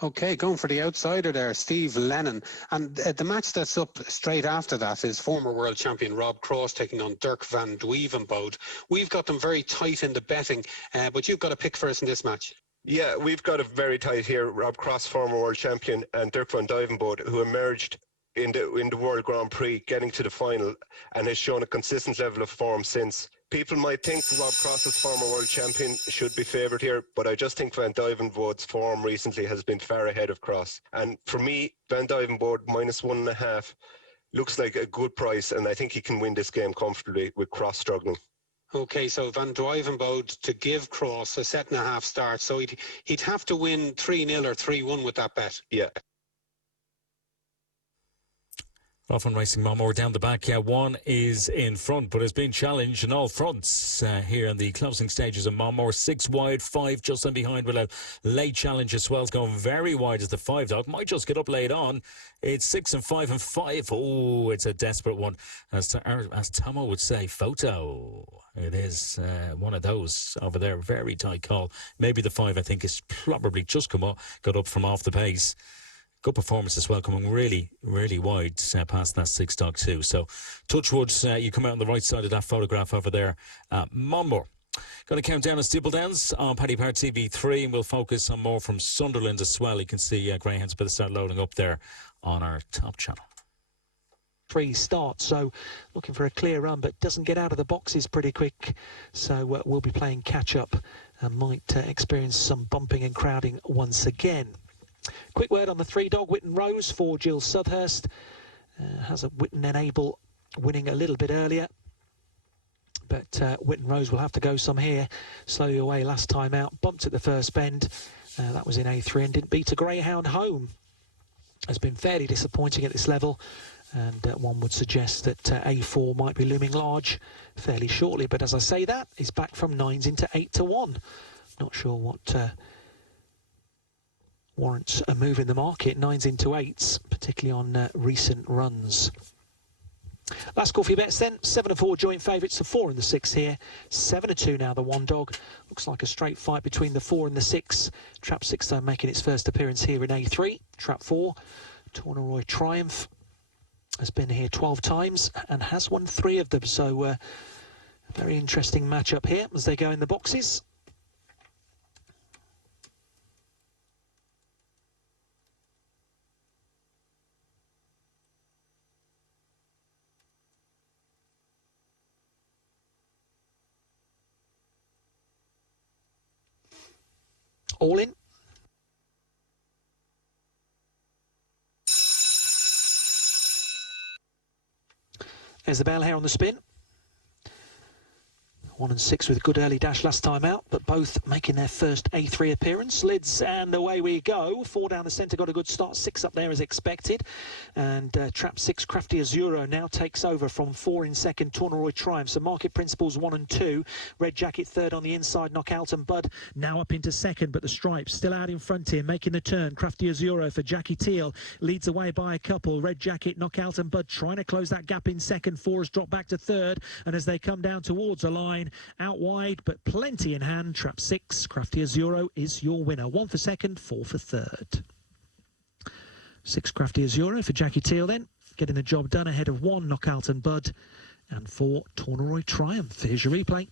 Okay, going for the outsider there, Steve Lennon. And the match that's up straight after that is former world champion Rob Cross taking on Dirk van Duijvenbode. We've got them very tight in the betting, but you've got a pick for us in this match. Yeah, we've got it very tight here. Rob Cross, former world champion, and Dirk van Duijvenbode, who emerged in the World Grand Prix, getting to the final, and has shown a consistent level of form since. People might think Rob Cross's former world champion should be favoured here, but I just think Van Duijvenbode's form recently has been far ahead of Cross. And for me, Van Duijvenbode -1.5 looks like a good price, and I think he can win this game comfortably with Cross struggling. Okay, so Van Duijvenbode to give Cross a 7.5 start, so he'd have to win 3-0 or 3-1 with that bet. Yeah. Off on Racing Monmore down the back. Yeah, one is in front, but has been challenged in all fronts here in the closing stages of Monmore. 6 wide, 5 just in behind with a late challenge as well. It's going very wide as the 5 dog. Might just get up late on. It's 6 and 5 and 5. Oh, it's a desperate one. As Tomo would say, photo. It is one of those over there. Very tight call. Maybe the 5, I think, is probably just got up from off the pace. Good performance as well, coming really, really wide past that 6 dog too. So, Touchwood, you come out on the right side of that photograph over there. Monmore. Going to count down on Steepledowns on Paddy Power TV3, and we'll focus on more from Sunderland as well. You can see greyhounds better start loading up there on our top channel. 3 starts, so looking for a clear run, but doesn't get out of the boxes pretty quick. So we'll be playing catch up and might experience some bumping and crowding once again. Quick word on the 3 dog, Witten Rose for Jill Sudhurst. Has a Witten and Abel winning a little bit earlier, but Witten Rose will have to go some here. Slowly away last time out, bumped at the first bend. That was in A3 and didn't beat a greyhound home. Has been fairly disappointing at this level, and one would suggest that A4 might be looming large fairly shortly. But as I say that, he's back from 9s into 8 to 1. Not sure what warrants a move in the market. 9s into 8s, particularly on recent runs. Last call for your bets then. 7 and 4 joint favourites, the 4 and the 6 here. 7 and 2 now, the 1 dog. Looks like a straight fight between the 4 and the 6. Trap 6 though making its first appearance here in A3. Trap 4, Torneroy Triumph, has been here 12 times and has won 3 of them. So a very interesting matchup here as they go in the boxes. All in. There's the bell here on the spin. 1 and 6 with a good early dash last time out, but both making their first A3 appearance. Lids, and away we go. 4 down the centre, got a good start. 6 up there as expected. And Trap 6, Crafty Azuro now takes over from 4 in second, Torneroy Triumph. So Market Principles 1 and 2. Red Jacket third on the inside, Knockout and Bud now up into second, but the Stripes still out in front here, making the turn. Crafty Azuro for Jackie Teal leads away by a couple. Red Jacket, Knockout and Bud trying to close that gap in second. 4 has dropped back to third, and as they come down towards a line, out wide, but plenty in hand. Trap 6, Crafty Azuro is your winner. 1 for second, 4 for third. 6, Crafty Azuro for Jackie Teal then, getting the job done ahead of 1, Knockout and Bud, and 4, Torneroy Triumph. Here's your replay.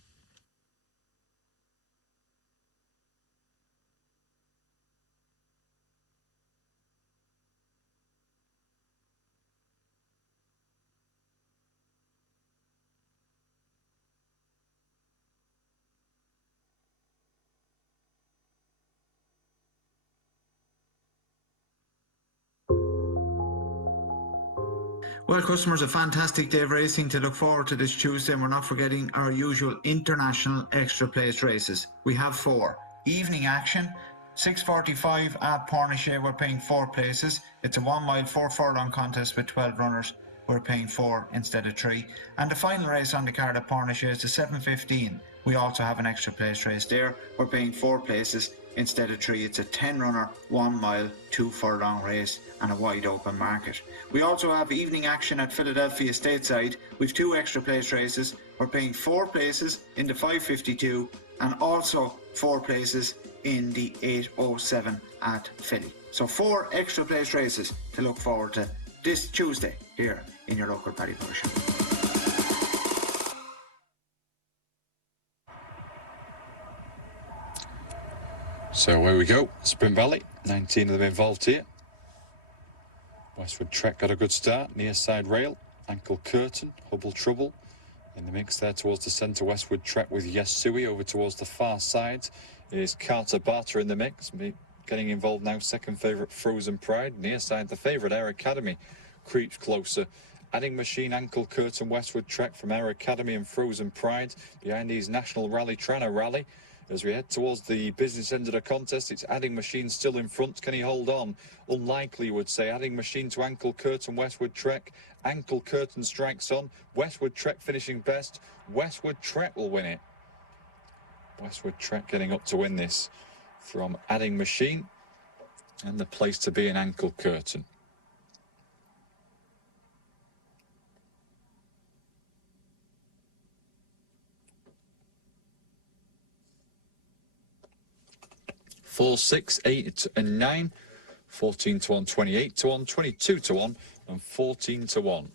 Well, customers, a fantastic day of racing to look forward to this Tuesday, and we're not forgetting our usual international extra place races. We have 4. Evening action, 6:45 at Pornichet, we're paying 4 places. It's a 1 mile, 4 furlong contest with 12 runners. We're paying 4 instead of 3. And the final race on the card at Pornichet is the 7:15. We also have an extra place race there. We're paying 4 places instead of 3. It's a 10 runner, 1 mile, 2 furlong race and a wide open market. We also have evening action at Philadelphia Stateside. We've 2 extra place races. We're paying 4 places in the 5:52 and also 4 places in the 807 at Philly. So 4 extra place races to look forward to this Tuesday here in your local Paddy Power shop. So away we go, Sprint Valley, 19 of them involved here. Westwood Trek got a good start, near side rail, Ankle Curtain, Hubble Trouble. In the mix there towards the centre, Westwood Trek with Yasui. Over towards the far side is Carter Barter in the mix. Getting involved now, second favourite Frozen Pride. Near side, the favourite Air Academy creeps closer. Adding Machine, Ankle Curtain, Westwood Trek from Air Academy and Frozen Pride. Behind these National Rally, trying to rally. As we head towards the business end of the contest, it's Adding Machine still in front. Can he hold on? Unlikely, you would say. Adding Machine to Ankle Curtain, Westwood Trek. Ankle Curtain strikes on. Westwood Trek finishing best. Westwood Trek will win it. Westwood Trek getting up to win this from Adding Machine. And the place to be in Ankle Curtain. Four, 6, 8 and 9, 14 to 1, 28 to 1, 22 to 1 and 14 to 1.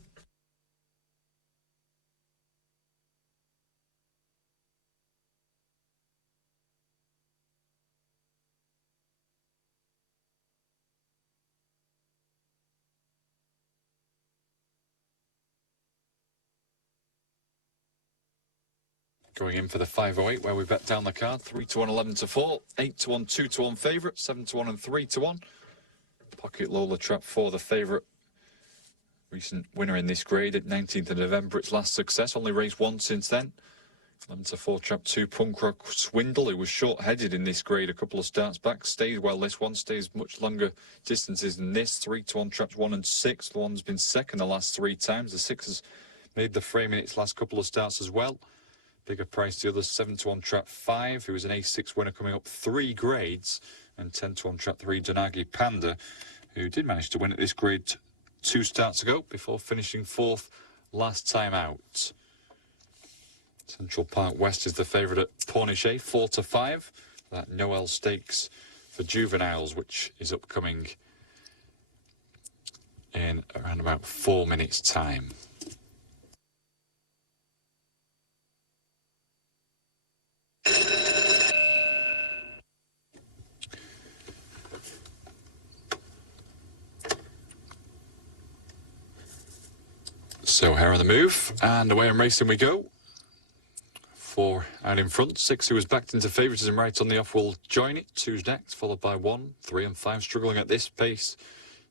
Going in for the 508, where we bet down the card. 3 to 1, 11 to 4, 8 to 1, 2 to 1 favourite, 7 to 1 and 3 to 1. Pocket Lola Trap 4, the favourite. Recent winner in this grade at 19th of November, its last success. Only raced once since then. 11 to 4, Trap 2, Punk Rock Swindle, who was short-headed in this grade a couple of starts back. Stayed well this one, stays much longer distances than this. 3 to 1, Traps 1 and 6. The one's been second the last 3 times. The 6 has made the frame in its last couple of starts as well. Bigger price the others, 7 to 1 Trap 5, who was an A6 winner coming up 3 grades, and 10 to 1 Trap 3 Donagi Panda, who did manage to win at this grade 2 starts ago before finishing 4th last time out. Central Park West is the favourite at Pornichet, 4 to 5. That Noel Stakes for juveniles, which is upcoming in around about 4 minutes' time. So here on the move, and away and racing we go. 4 out in front, 6 who was backed into favouritism right on the off will join it. 2's next, followed by 1, 3 and 5 struggling at this pace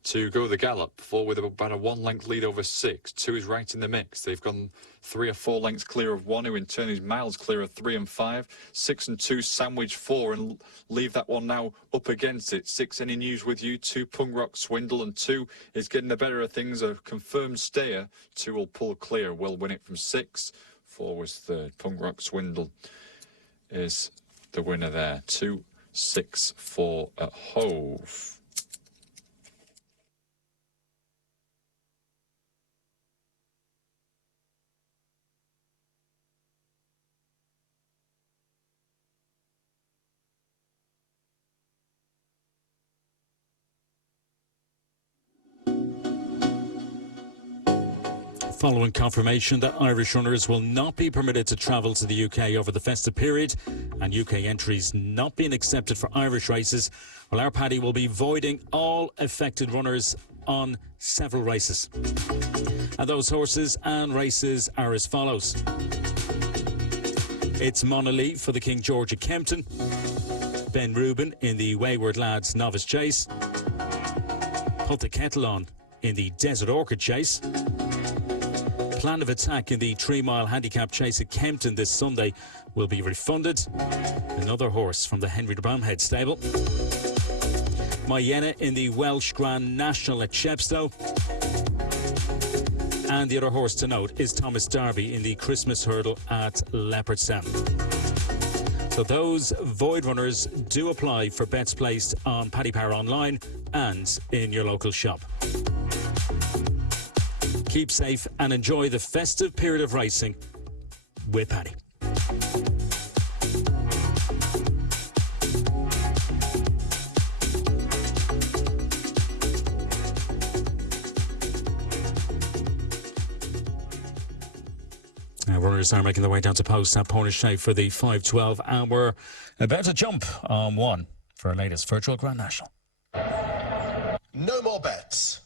to go the gallop. 4 with about a 1 length lead over 6. 2 is right in the mix. They've gone 3 or 4 lengths clear of 1, who in turn is miles clear of 3 and 5. 6 and 2 sandwich 4 and leave that one now up against it. 6 Any News With You, 2 Punk Rock Swindle, and 2 is getting the better of things, a confirmed stayer. 2 will pull clear, will win it from 6. 4 was third. Punk Rock Swindle is the winner there. 2, 6, 4 at Hove. Following confirmation that Irish runners will not be permitted to travel to the UK over the festive period and UK entries not being accepted for Irish races, well, our paddy will be voiding all affected runners on several races. And those horses and races are as follows. It's Monolith for the King George at Kempton, Ben Rubin in the Wayward Lads Novice Chase, Put the Kettle On in the Desert Orchid Chase, Plan of Attack in the 3 Mile Handicap Chase at Kempton this Sunday will be refunded. Another horse from the Henry de Bromhead stable. Mayena in the Welsh Grand National at Chepstow. And the other horse to note is Thomas Darby in the Christmas Hurdle at Leopardstown. So those void runners do apply for bets placed on Paddy Power Online and in your local shop. Keep safe and enjoy the festive period of racing with Paddy. runners are making their way down to post at Pornichet for the 5:12 hour. About to jump on one for our latest virtual Grand National. No more bets.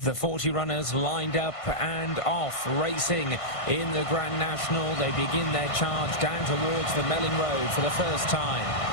The 40 runners lined up and off, racing in the Grand National. They begin their charge down towards the Melling Road for the first time.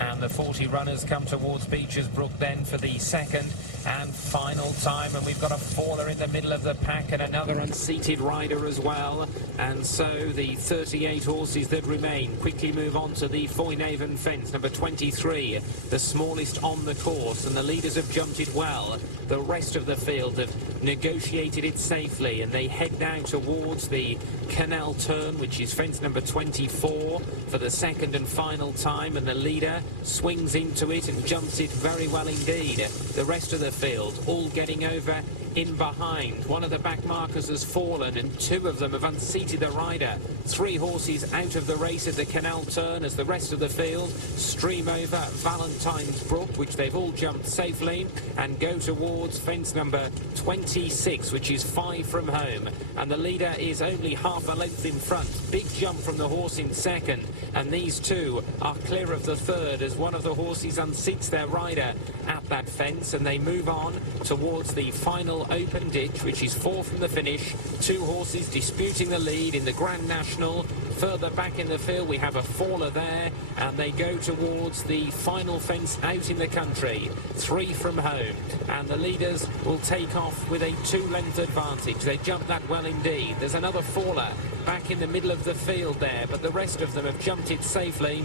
And the 40 runners come towards Beecher's Brook then for the second and final time. And we've got a faller in the middle of the pack and another unseated rider as well. And so the 38 horses that remain quickly move on to the Foynaven fence, number 23, the smallest on the course. And the leaders have jumped it well. The rest of the field have negotiated it safely. And they head now towards the Canal Turn, which is fence number 24, for the second and final time. And the leader swings into it and jumps it very well indeed. The rest of the field all getting over in behind. One of the back markers has fallen and two of them have unseated the rider. 3 horses out of the race at the Canal Turn as the rest of the field stream over Valentine's Brook, which they've all jumped safely, and go towards fence number 26, which is 5 from home. And the leader is only half a length in front. Big jump from the horse in second, and these two are clear of the third as one of the horses unseats their rider at that fence, and they move on towards the final open ditch, which is 4 from the finish. 2 horses disputing the lead in the Grand National. Further back in the field we have a faller there, and they go towards the final fence out in the country, 3 from home, and the leaders will take off with a 2-length advantage. They jump that well indeed. There's another faller back in the middle of the field there, but the rest of them have jumped it safely.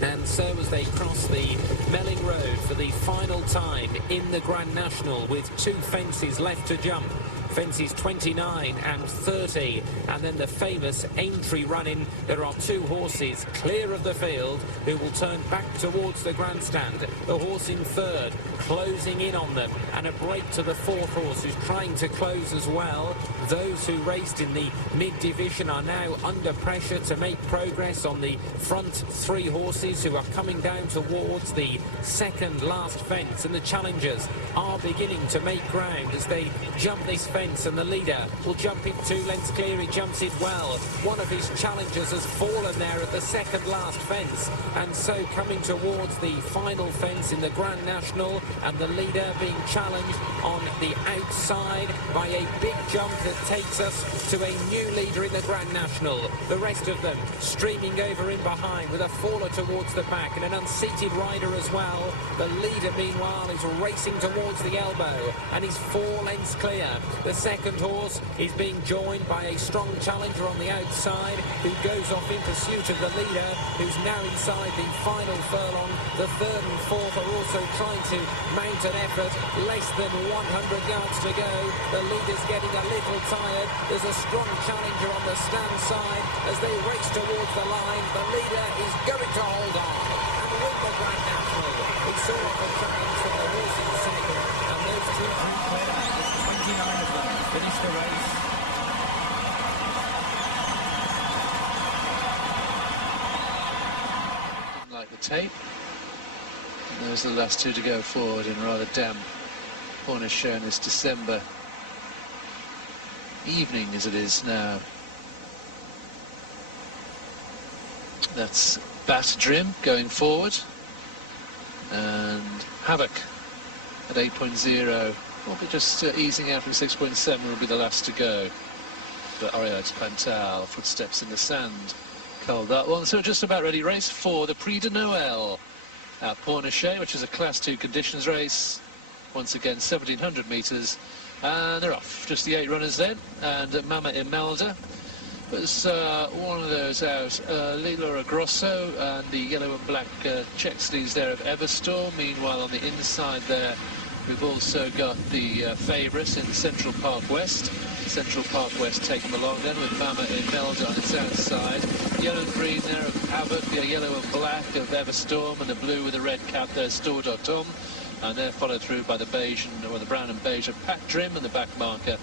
And so as they cross the Melling Road for the final time in the Grand National with 2 fences left to jump, fences 29 and 30, and then the famous Aintree run-in, there are 2 horses clear of the field who will turn back towards the grandstand. The horse in third closing in on them, and a break to the 4th horse who's trying to close as well. Those who raced in the mid-division are now under pressure to make progress on the front 3 horses who are coming down towards the second last fence, and the challengers are beginning to make ground as they jump this fence, and the leader will jump it 2 lengths clear. He jumps it well. One of his challengers has fallen there at the second last fence, and so coming towards the final fence in the Grand National, and the leader being challenged on the outside by a big jump that takes us to a new leader in the Grand National. The rest of them streaming over in behind with a faller towards the back and an unseated rider as well. The leader meanwhile is racing towards the elbow and is 4 lengths clear. The second horse is being joined by a strong challenger on the outside who goes off in pursuit of the leader, who's now inside the final furlong. The third and fourth are also trying to mount an effort. Less than 100 yards to go. The leader's getting a little tired. There's a strong challenger on the stand side as they race towards the line. The leader is going to hold on and win the Grand National. We saw the challenge from the horse in second, and those 2 players, 29 of them, finished the race. Like the tape. And those are the last 2 to go forward in rather damp Pornichet this December evening as it is now. That's Batterdrim going forward, and Havoc at 8.0 will be just easing out from 6.7, will be the last to go. But Ariad's Pantal, footsteps in the sand, called that one. So just about ready. Race 4, the Prix de Noël at Pornichet, which is a Class 2 conditions race. Once again, 1,700 metres, and they're off. Just the 8 runners then, and Mama Imelda was one of those out. Lila Grosso and the yellow and black check sleeves there of Everstorm. Meanwhile, on the inside there, we've also got the favourites in Central Park West. Central Park West taking along then with Mama Imelda on its outside. Yellow and green there of Havoc, the yellow and black of Everstorm, and the blue with the red cap there, Store.Tom. And they're followed through by the beige or the brown and beige of Batterdrim, and the back marker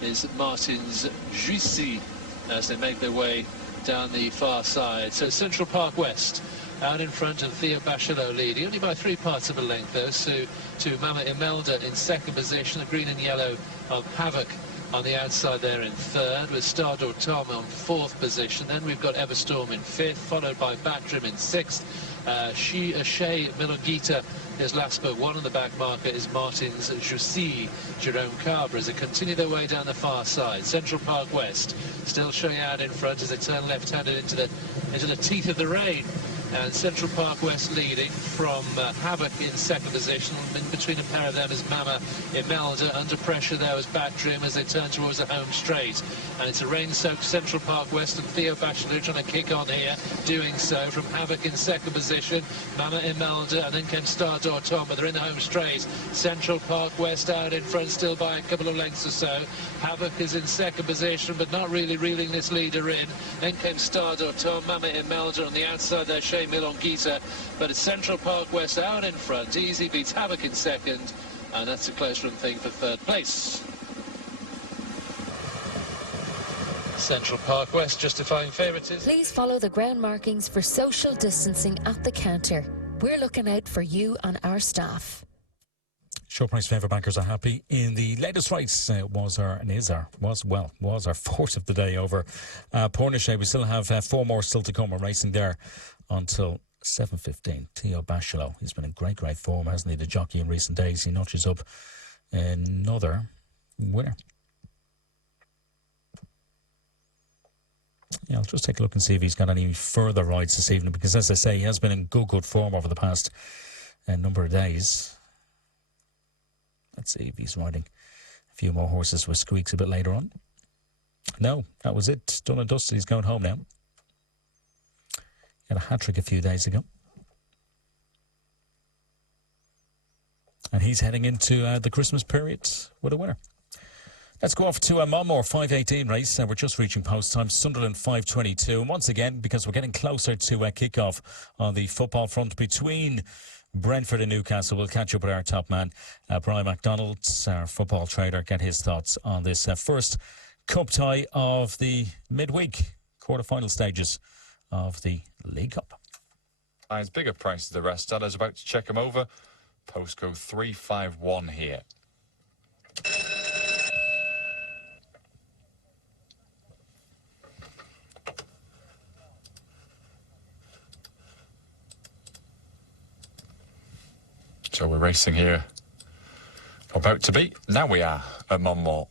is Martin's Juicy as they make their way down the far side. So Central Park West out in front of Theo Bachelot leading, only by 3 parts of a length though, so to Mama Imelda in second position, the green and yellow of Havoc on the outside there in third, with Stardor Tom on 4th position. Then we've got Everstorm in 5th, followed by Batrim in 6th. Shea Milongita is last but one on the back marker is Martins Jussy, Jerome Carver as they continue their way down the far side. Central Park West still showing out in front as they turn left-handed into the teeth of the rain. And Central Park West leading from Havoc in second position. In between a pair of them is Mama Imelda. Under pressure there was Batrim as they turn towards the home straight. And it's a rain-soaked Central Park West and Theo Bachelot trying to kick on here. Doing so from Havoc in second position. Mama Imelda, and then came Stardor Tom, but they're in the home straight. Central Park West out in front still by a couple of lengths or so. Havoc is in second position, but not really reeling this leader in. Then came Stardor Tom, Mama Imelda on the outside there, Shea Milongita, but it's Central Park West out in front. Easy beats Havoc in second, and that's a close run thing for third place. Central Park West justifying favouritism. Please follow the ground markings for social distancing at the counter. We're looking out for you and our staff. Short price favourite backers are happy in the latest race. Was our fourth of the day over Pornichet. We still have 4 more still to come. We're racing there until 7:15. Theo Bachelot, he's been in great form, hasn't he, the jockey in recent days. He notches up another winner. Yeah, I'll just take a look and see if he's got any further rides this evening, because as I say, he has been in good form over the past number of days. Let's see if he's riding a few more horses with squeaks a bit later on. No, that was it. Done and dusted. He's going home now. Had a hat-trick a few days ago. And he's heading into the Christmas period with a winner. Let's go off to a Monmore 5:18 race. We're just reaching post time. Sunderland 5:22. And once again, because we're getting closer to kick-off on the football front between Brentford and Newcastle, we'll catch up with our top man, Brian MacDonald, our football trader, get his thoughts on this first cup tie of the midweek quarter-final stages of the League Cup. It's bigger price than the rest. Anna's about to check them over. Postcode 351 here. So we're racing here. About to be. Now we are at Monmore.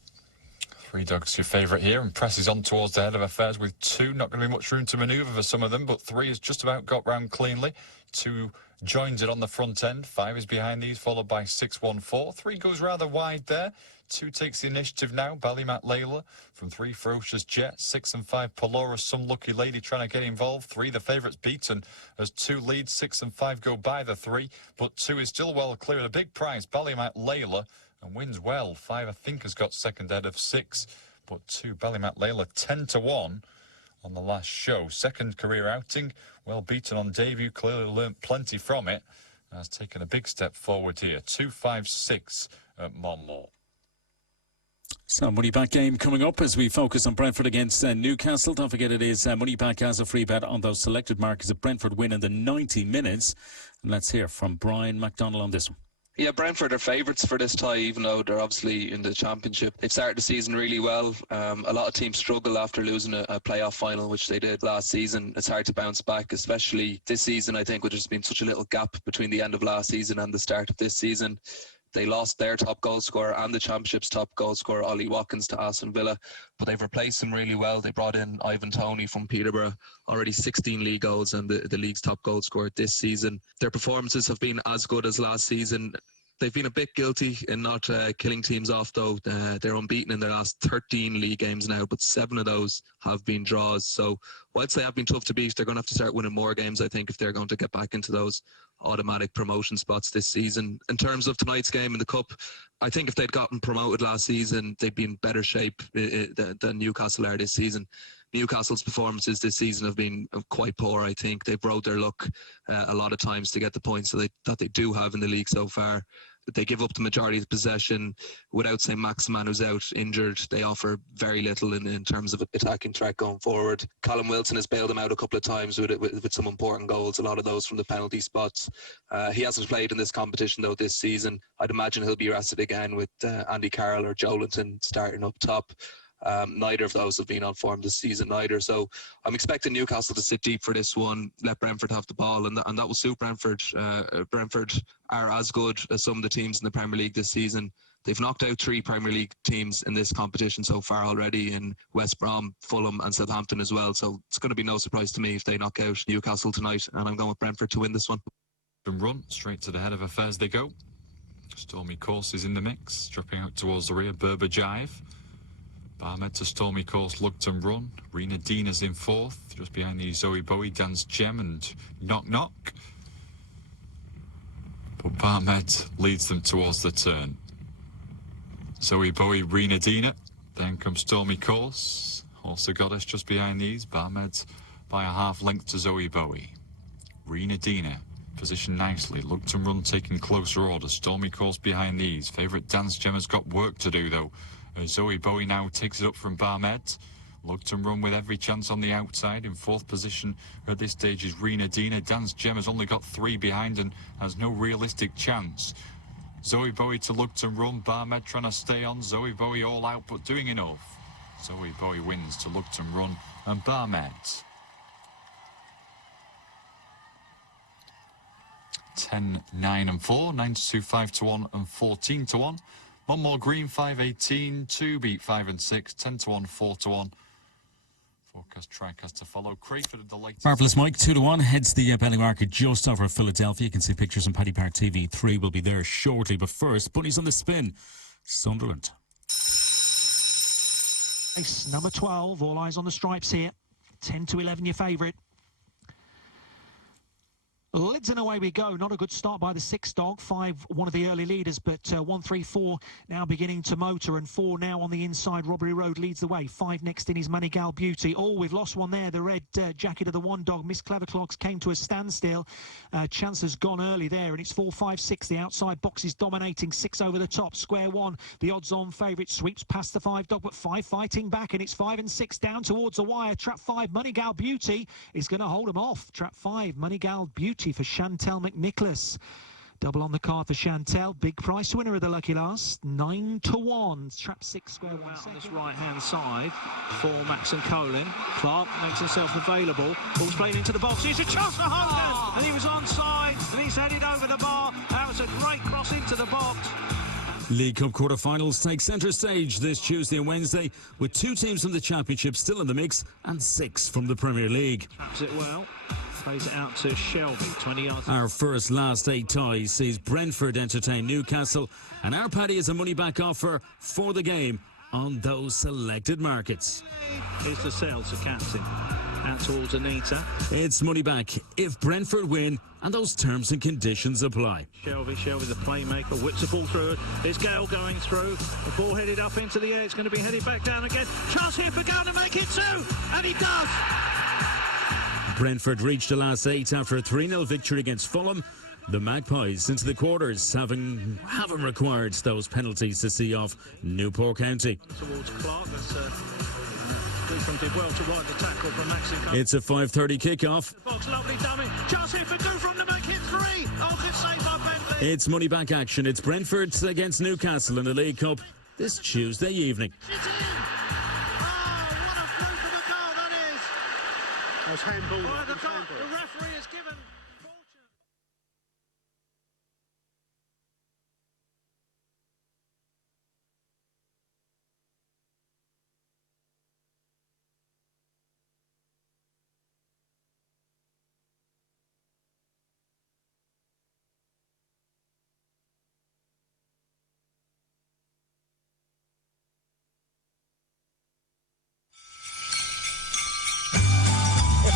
3 dogs your favourite here, and presses on towards the head of affairs with 2. Not going to be much room to manoeuvre for some of them, but 3 has just about got round cleanly. 2 joins it on the front end. 5 is behind these, followed by 614. 3 goes rather wide there. 2 takes the initiative now. Ballymat Layla from 3, Ferocious Jet. 6 and 5, Pelora, Some Lucky Lady trying to get involved. 3, the favourites beaten as 2 leads. 6 and 5 go by the 3, but 2 is still well clear. A big prize, Ballymat Layla, and wins well. 5, I think, has got second ahead of 6, but 2, Ballymat Layla, 10-1 on the last show. Second career outing, well beaten on debut, clearly learnt plenty from it, and has taken a big step forward here. 2-5-6 at Monmore. So, money back game coming up as we focus on Brentford against Newcastle. Don't forget it is money back as a free bet on those selected markers of Brentford win in the 90 minutes. And let's hear from Brian MacDonald on this one. Yeah, Brentford are favourites for this tie, even though they're obviously in the Championship. They've started the season really well. A lot of teams struggle after losing a playoff final, which they did last season. It's hard to bounce back, especially this season, I think, where there's been such a little gap between the end of last season and the start of this season. They lost their top goal scorer and the Championship's top goal scorer, Ollie Watkins, to Aston Villa, but they've replaced him really well. They brought in Ivan Toney from Peterborough, already 16 league goals and the league's top goal scorer this season. Their performances have been as good as last season. They've been a bit guilty in not killing teams off, though. They're unbeaten in their last 13 league games now, but 7 of those have been draws. So whilst they have been tough to beat, they're going to have to start winning more games, I think, if they're going to get back into those automatic promotion spots this season. In terms of tonight's game in the Cup, I think if they'd gotten promoted last season, they'd be in better shape than Newcastle are this season. Newcastle's performances this season have been quite poor, I think. They've rode their luck a lot of times to get the points that they do have in the league so far. They give up the majority of the possession. Without St. Maximin, who's out injured, they offer very little in terms of attacking threat going forward. Colin Wilson has bailed them out a couple of times with some important goals, a lot of those from the penalty spots. He hasn't played in this competition, though, this season. I'd imagine he'll be rested again with Andy Carroll or Joelinton starting up top. Neither of those have been on form this season either, so I'm expecting Newcastle to sit deep for this one, let Brentford have the ball, and that will suit Brentford. Brentford are as good as some of the teams in the Premier League this season. They've knocked out 3 Premier League teams in this competition so far already, in West Brom, Fulham and Southampton as well, so it's going to be no surprise to me if they knock out Newcastle tonight, and I'm going with Brentford to win this one. Run straight to the head of affairs they go. Stormy Course is in the mix, dropping out towards the rear. Berber Jive. Barmed to Stormy Course, Lugton Run. Rena Dina's in 4th, just behind the Zoe Bowie, Dance Gem and Knock Knock. But Barmed leads them towards the turn. Zoe Bowie, Rena Dina. Then comes Stormy Course. Also Goddess just behind these. Barmed by a half length to Zoe Bowie. Rena Dina positioned nicely. Lugton Run taking closer order. Stormy Course behind these. Favourite Dance Gem has got work to do though. Zoe Bowie now takes it up from Barmed. Lugton Run with every chance on the outside. In 4th position at this stage is Rena Dina. Dance Gem has only got 3 behind and has no realistic chance. Zoe Bowie to Lugton Run. Barmed trying to stay on. Zoe Bowie all out but doing enough. Zoe Bowie wins to Lugton Run and Barmed. 10, 9 and 4. 9 to 2, 5 to 1 and 14 to 1. One more green, 5-18, 2 beat 5 and 6, 10 to 1, 4 to 1. Forecast TriCast to follow. Crayford, the latest. Marvellous, Mike. 2 to 1 heads the betting market just over Philadelphia. You can see pictures on Paddy Park TV. 3 will be there shortly, but first, Bunnies on the spin. Sunderland. Race number 12, all eyes on the stripes here. 10 to 11, your favourite. Lids and away we go. Not a good start by the 6 dog. 5, one of the early leaders, but 1, 3, 4 now beginning to motor, and 4 now on the inside. Robbery Road leads the way. 5 next in is Manigal Beauty. Oh, we've lost one there. The red jacket of the 1 dog. Miss Clever Clocks came to a standstill. Chance has gone early there, and it's 4, 5, 6. The outside box is dominating. 6 over the top. Square 1, the odds-on favourite, sweeps past the 5 dog, but 5 fighting back, and it's 5 and 6 down towards the wire. Trap 5, Manigal Beauty is going to hold them off. Trap 5, Manigal Beauty for Chantel McNicholas. Double on the card for Chantel. Big price winner of the lucky last. 9 to 1. Trap 6, Square 1. On this right-hand side for Max and Colin. Clark makes himself available. Ball's played into the box. Here's a chance for Hogan, and he was onside, and he's headed over the bar. That was a great cross into the box. League Cup quarter-finals take centre stage this Tuesday and Wednesday, with 2 teams from the Championship still in the mix and 6 from the Premier League. Traps it well. Plays it out to Shelby, 20 yards. Our first last 8 ties sees Brentford entertain Newcastle, and our Paddy is a money-back offer for the game on those selected markets. Here's the sale to captain. Out towards Anita. It's money back if Brentford win, and those terms and conditions apply. Shelby the playmaker, whips the ball through. There's Gale going through. The ball headed up into the air. It's going to be headed back down again. Chance here for Gale to make it 2, and he does. Brentford reached the last 8 after a 3-0 victory against Fulham. The Magpies into the quarters, haven't required those penalties to see off Newport County. Towards Clark, did well to ride the tackle from Maxi. It's a 5:30 kickoff. Box, lovely dummy. Chance here for Dufram to make it 3. Oh, good save by Bentley. It's money back action. It's Brentford against Newcastle in the League Cup this Tuesday evening. Handball. Well, the referee has given.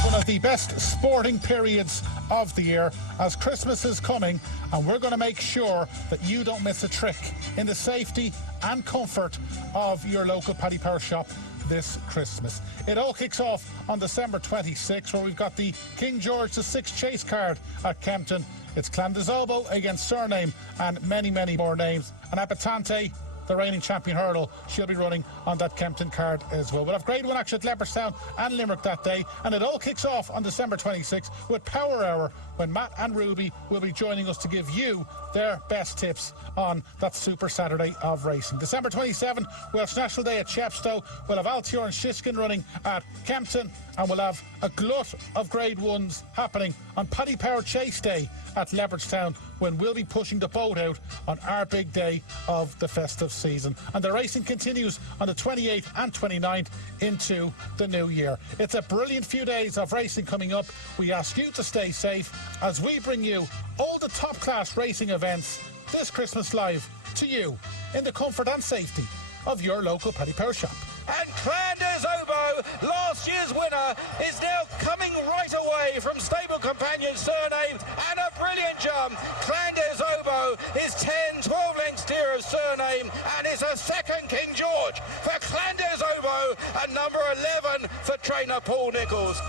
One of the best sporting periods of the year, as Christmas is coming, and we're going to make sure that you don't miss a trick in the safety and comfort of your local Paddy Power shop this Christmas. It all kicks off on December 26th, where we've got the King George VI chase card at Kempton It's Clandezobo against Surname and many, many more names. And Apatante, the reigning champion hurdle, she'll be running on that Kempton card as well. We'll have Grade 1 action at Leopardstown and Limerick that day, and it all kicks off on December 26th with Power Hour, when Matt and Ruby will be joining us to give you their best tips on that Super Saturday of racing. December 27th, Welsh National Day at Chepstow. We'll have Altior and Shiskin running at Kempton, and we'll have a glut of Grade 1s happening on Paddy Power Chase Day at Leopardstown, when we'll be pushing the boat out on our big day of the festive season. And the racing continues on the 28th and 29th into the new year. It's a brilliant few days of racing coming up. We ask you to stay safe as we bring you all the top class racing events this Christmas live to you in the comfort and safety of your local Paddy Power shop. And Clandezobo, last year's winner, is now coming right away from stable companion Surname, and a brilliant jump. Clandezobo is 10-12 lengths dear of Surname, and is a second King George for Clandezobo, and number 11 for trainer Paul Nicholls.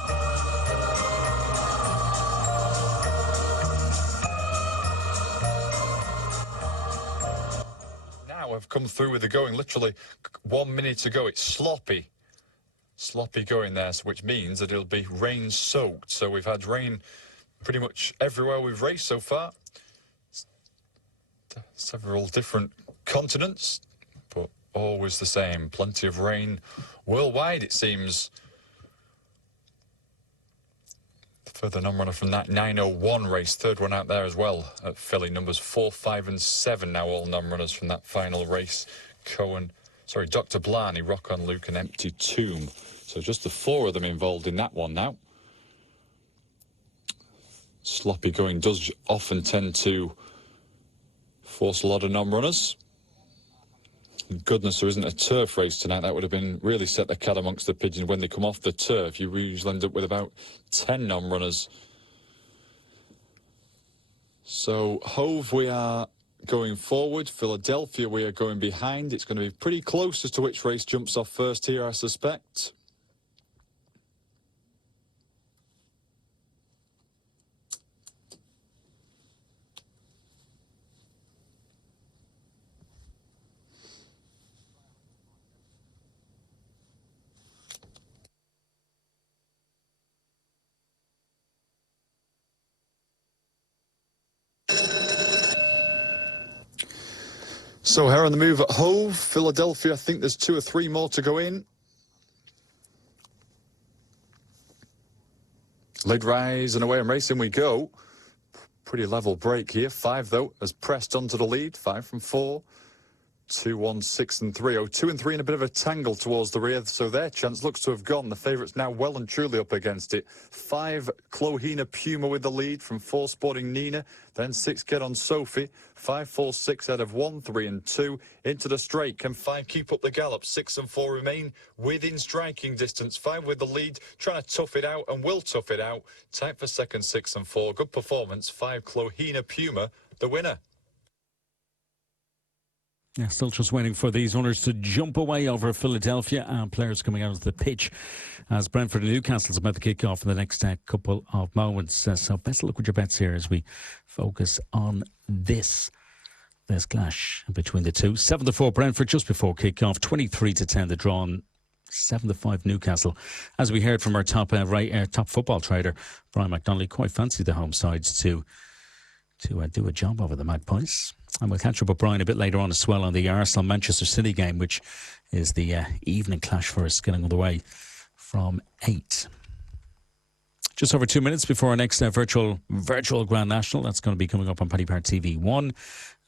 Have come through with the going, literally 1 minute to go. It's sloppy going there, which means that it'll be rain soaked. So we've had rain pretty much everywhere we've raced so far. Several different continents, but always the same. Plenty of rain worldwide, it seems. Further non-runner from that 901 race, third one out there as well at Philly. Numbers 4, 5 and 7 now all non-runners from that final race. Dr. Blarney, Rock on Luke and Empty Tomb. So just the 4 of them involved in that one now. Sloppy going does often tend to force a lot of non-runners. Goodness, there isn't a turf race tonight. That would have been really set the cat amongst the pigeons. When they come off the turf, you usually end up with about 10 non-runners. So Hove, we are going forward. Philadelphia, we are going behind. It's going to be pretty close as to which race jumps off first here, I suspect. So here on the move at Hove, Philadelphia, I think there's 2 or 3 more to go in. Lid rise and away and racing we go. Pretty level break here. 5 though has pressed onto the lead. 5 from 4. 2, 1, 6 and 3. 2 and 3 in a bit of a tangle towards the rear, so their chance looks to have gone. The favourites now well and truly up against it. 5, Clohina Puma with the lead from 4, Sporting Nina. Then 6, Get On Sophie. 5, 4, 6 out of 1, 3 and 2. Into the straight. Can 5 keep up the gallop? 6 and 4 remain within striking distance. 5 with the lead, trying to tough it out and will tough it out. Tight for second, 6 and 4. Good performance. 5, Clohina Puma, the winner. Yeah, still just waiting for these runners to jump away over Philadelphia, and players coming out of the pitch as Brentford and Newcastle is about to kick off in the next couple of moments. So best of luck with your bets here as we focus on this clash between the two. 7-4 Brentford just before kick-off, 23-10 the draw, 7-5 Newcastle. As we heard from our top football trader, Brian McDonnelly, quite fancy the home sides to do a job over the Magpies. And we'll catch up with Brian a bit later on as well on the Arsenal-Manchester City game, which is the evening clash for us, getting underway from 8. Just over 2 minutes before our next virtual Grand National. That's going to be coming up on Paddy Power TV 1.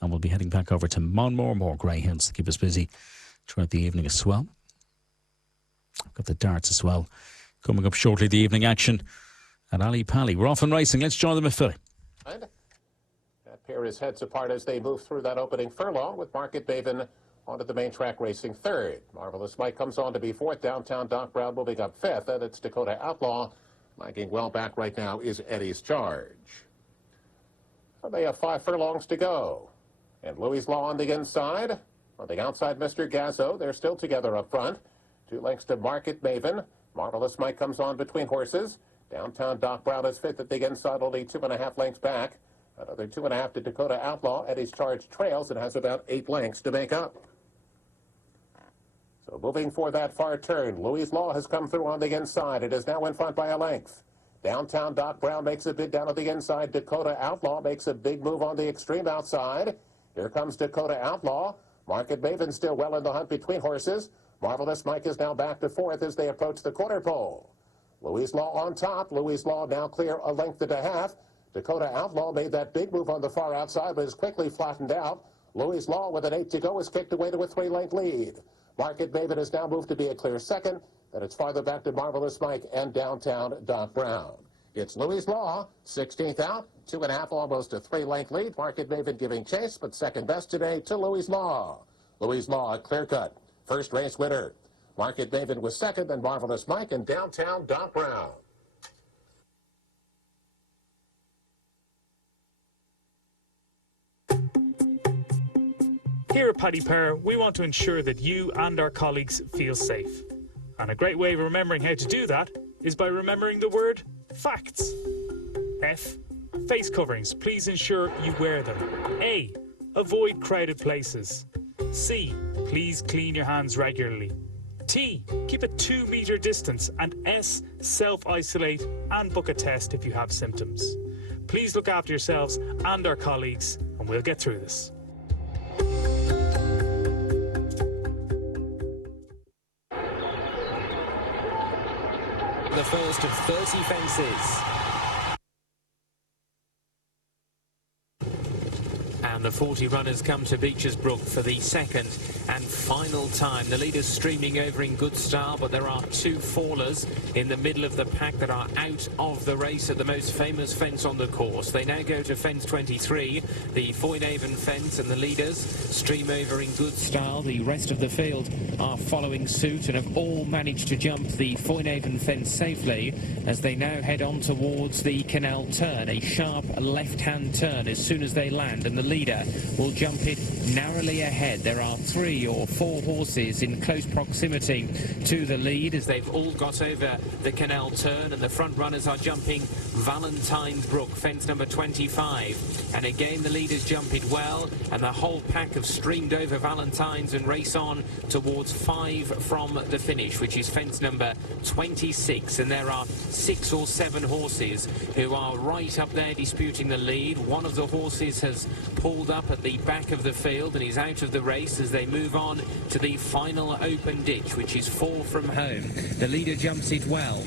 And we'll be heading back over to Monmore, more greyhounds to keep us busy throughout the evening as well. I've got the darts as well. Coming up shortly, the evening action at Ali Pali. We're off and racing. Let's join them at Philly. Pair is heads apart as they move through that opening furlong, with Market Maven onto the main track racing 3rd. Marvelous Mike comes on to be 4th. Downtown Doc Brown moving up 5th, and it's Dakota Outlaw. Lagging well back right now is Eddie's Charge. So they have 5 furlongs to go. And Louis Law on the inside. On the outside, Mr. Gazzo. They're still together up front. 2 lengths to Market Maven. Marvelous Mike comes on between horses. Downtown Doc Brown is 5th at the inside, only 2.5 lengths back. Another 2.5 to Dakota Outlaw, and his charge trails and has about 8 lengths to make up. So moving for that far turn, Louis Law has come through on the inside. It is now in front by a length. Downtown Doc Brown makes a bid down on the inside. Dakota Outlaw makes a big move on the extreme outside. Here comes Dakota Outlaw. Market Maven still well in the hunt between horses. Marvelous Mike is now back to 4th as they approach the quarter pole. Louis Law on top. Louis Law now clear a length and a half. Dakota Outlaw made that big move on the far outside, but is quickly flattened out. Louis Law with an 8 to go is kicked away to a 3-length lead. Market Maven has now moved to be a clear second. Then it's farther back to Marvelous Mike and Downtown Doc Brown. It's Louis Law, 16th out, 2.5, almost a 3-length lead. Market Maven giving chase, but second best today to Louis Law. Louis Law, a clear cut. First race winner. Market Maven was second, then Marvelous Mike and Downtown Doc Brown. Here at Paddy Power, we want to ensure that you and our colleagues feel safe. And a great way of remembering how to do that is by remembering the word facts. F. Face coverings. Please ensure you wear them. A. Avoid crowded places. C. Please clean your hands regularly. T. Keep a 2-meter distance. And S. Self-isolate and book a test if you have symptoms. Please look after yourselves and our colleagues, and we'll get through this. The first of 30 fences. And the 40 runners come to Beeches Brook for the second and final time. The leader's streaming over in good style, but there are 2 fallers in the middle of the pack that are out of the race at the most famous fence on the course. They now go to fence 23, the Foynaven fence, and the leaders stream over in good style. The rest of the field are following suit and have all managed to jump the Foynaven fence safely as they now head on towards the canal turn, a sharp left-hand turn as soon as they land, and the leader will jump it narrowly ahead. There are 3 or 4 horses in close proximity to the lead as they've all got over the canal turn, and the front runners are jumping Valentine's Brook, fence number 25. And again, the leaders jump it well, and the whole pack have streamed over Valentine's and race on towards 5 from the finish, which is fence number 26. And there are 6 or 7 horses who are right up there disputing the lead. One of the horses has pulled up at the back of the field and is out of the race as they move on to the final open ditch, which is 4 from home. The leader jumps it well.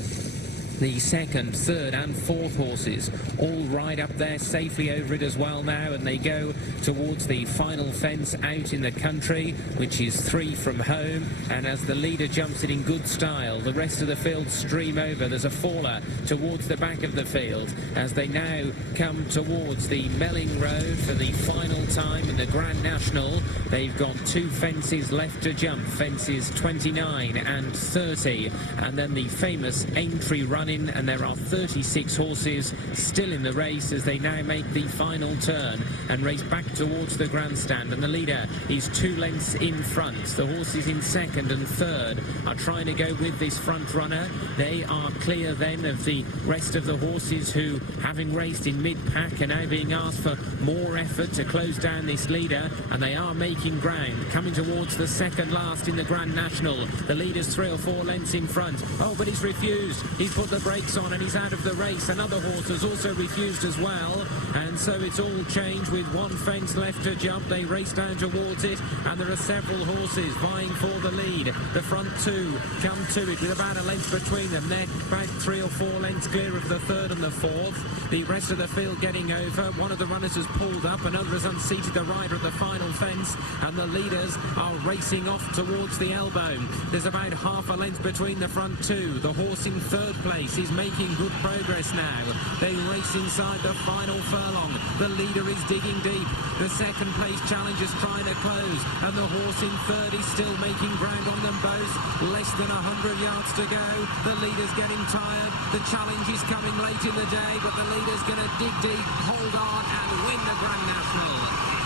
The second, third and fourth horses all ride up there safely over it as well now, and they go towards the final fence out in the country, which is 3 from home. And as the leader jumps it in good style, the rest of the field stream over. There's a faller towards the back of the field as they now come towards the Melling Road for the final time in the Grand National. They've got 2 fences left to jump, fences 29 and 30, and then the famous Aintree run in, and there are 36 horses still in the race as they now make the final turn and race back towards the grandstand, and the leader is 2 lengths in front. The horses in second and third are trying to go with this front runner. They are clear then of the rest of the horses who, having raced in mid-pack, are now being asked for more effort to close down this leader, and they are making ground, coming towards the second last in the Grand National. The leader's 3 or 4 lengths in front. Oh, but he's refused. He's put the brakes on and he's out of the race. Another horse has also refused as well, and so it's all changed with 1 fence left to jump. They race down towards it, and there are several horses vying for the lead. The front 2 come to it with about a length between them. They're about 3 or 4 lengths clear of the third and the fourth. The rest of the field getting over. One of the runners has pulled up, another has unseated the rider at the final fence, and the leaders are racing off towards the elbow. There's about half a length between the front 2. The horse in third place is making good progress now. They race inside the final furlong. The leader is digging deep. The second place challenger's trying to close, and the horse in third is still making ground on them both. Less than 100 yards to go. The leader's getting tired. The challenge is coming late in the day, but the leader's going to dig deep, hold on and win the Grand National.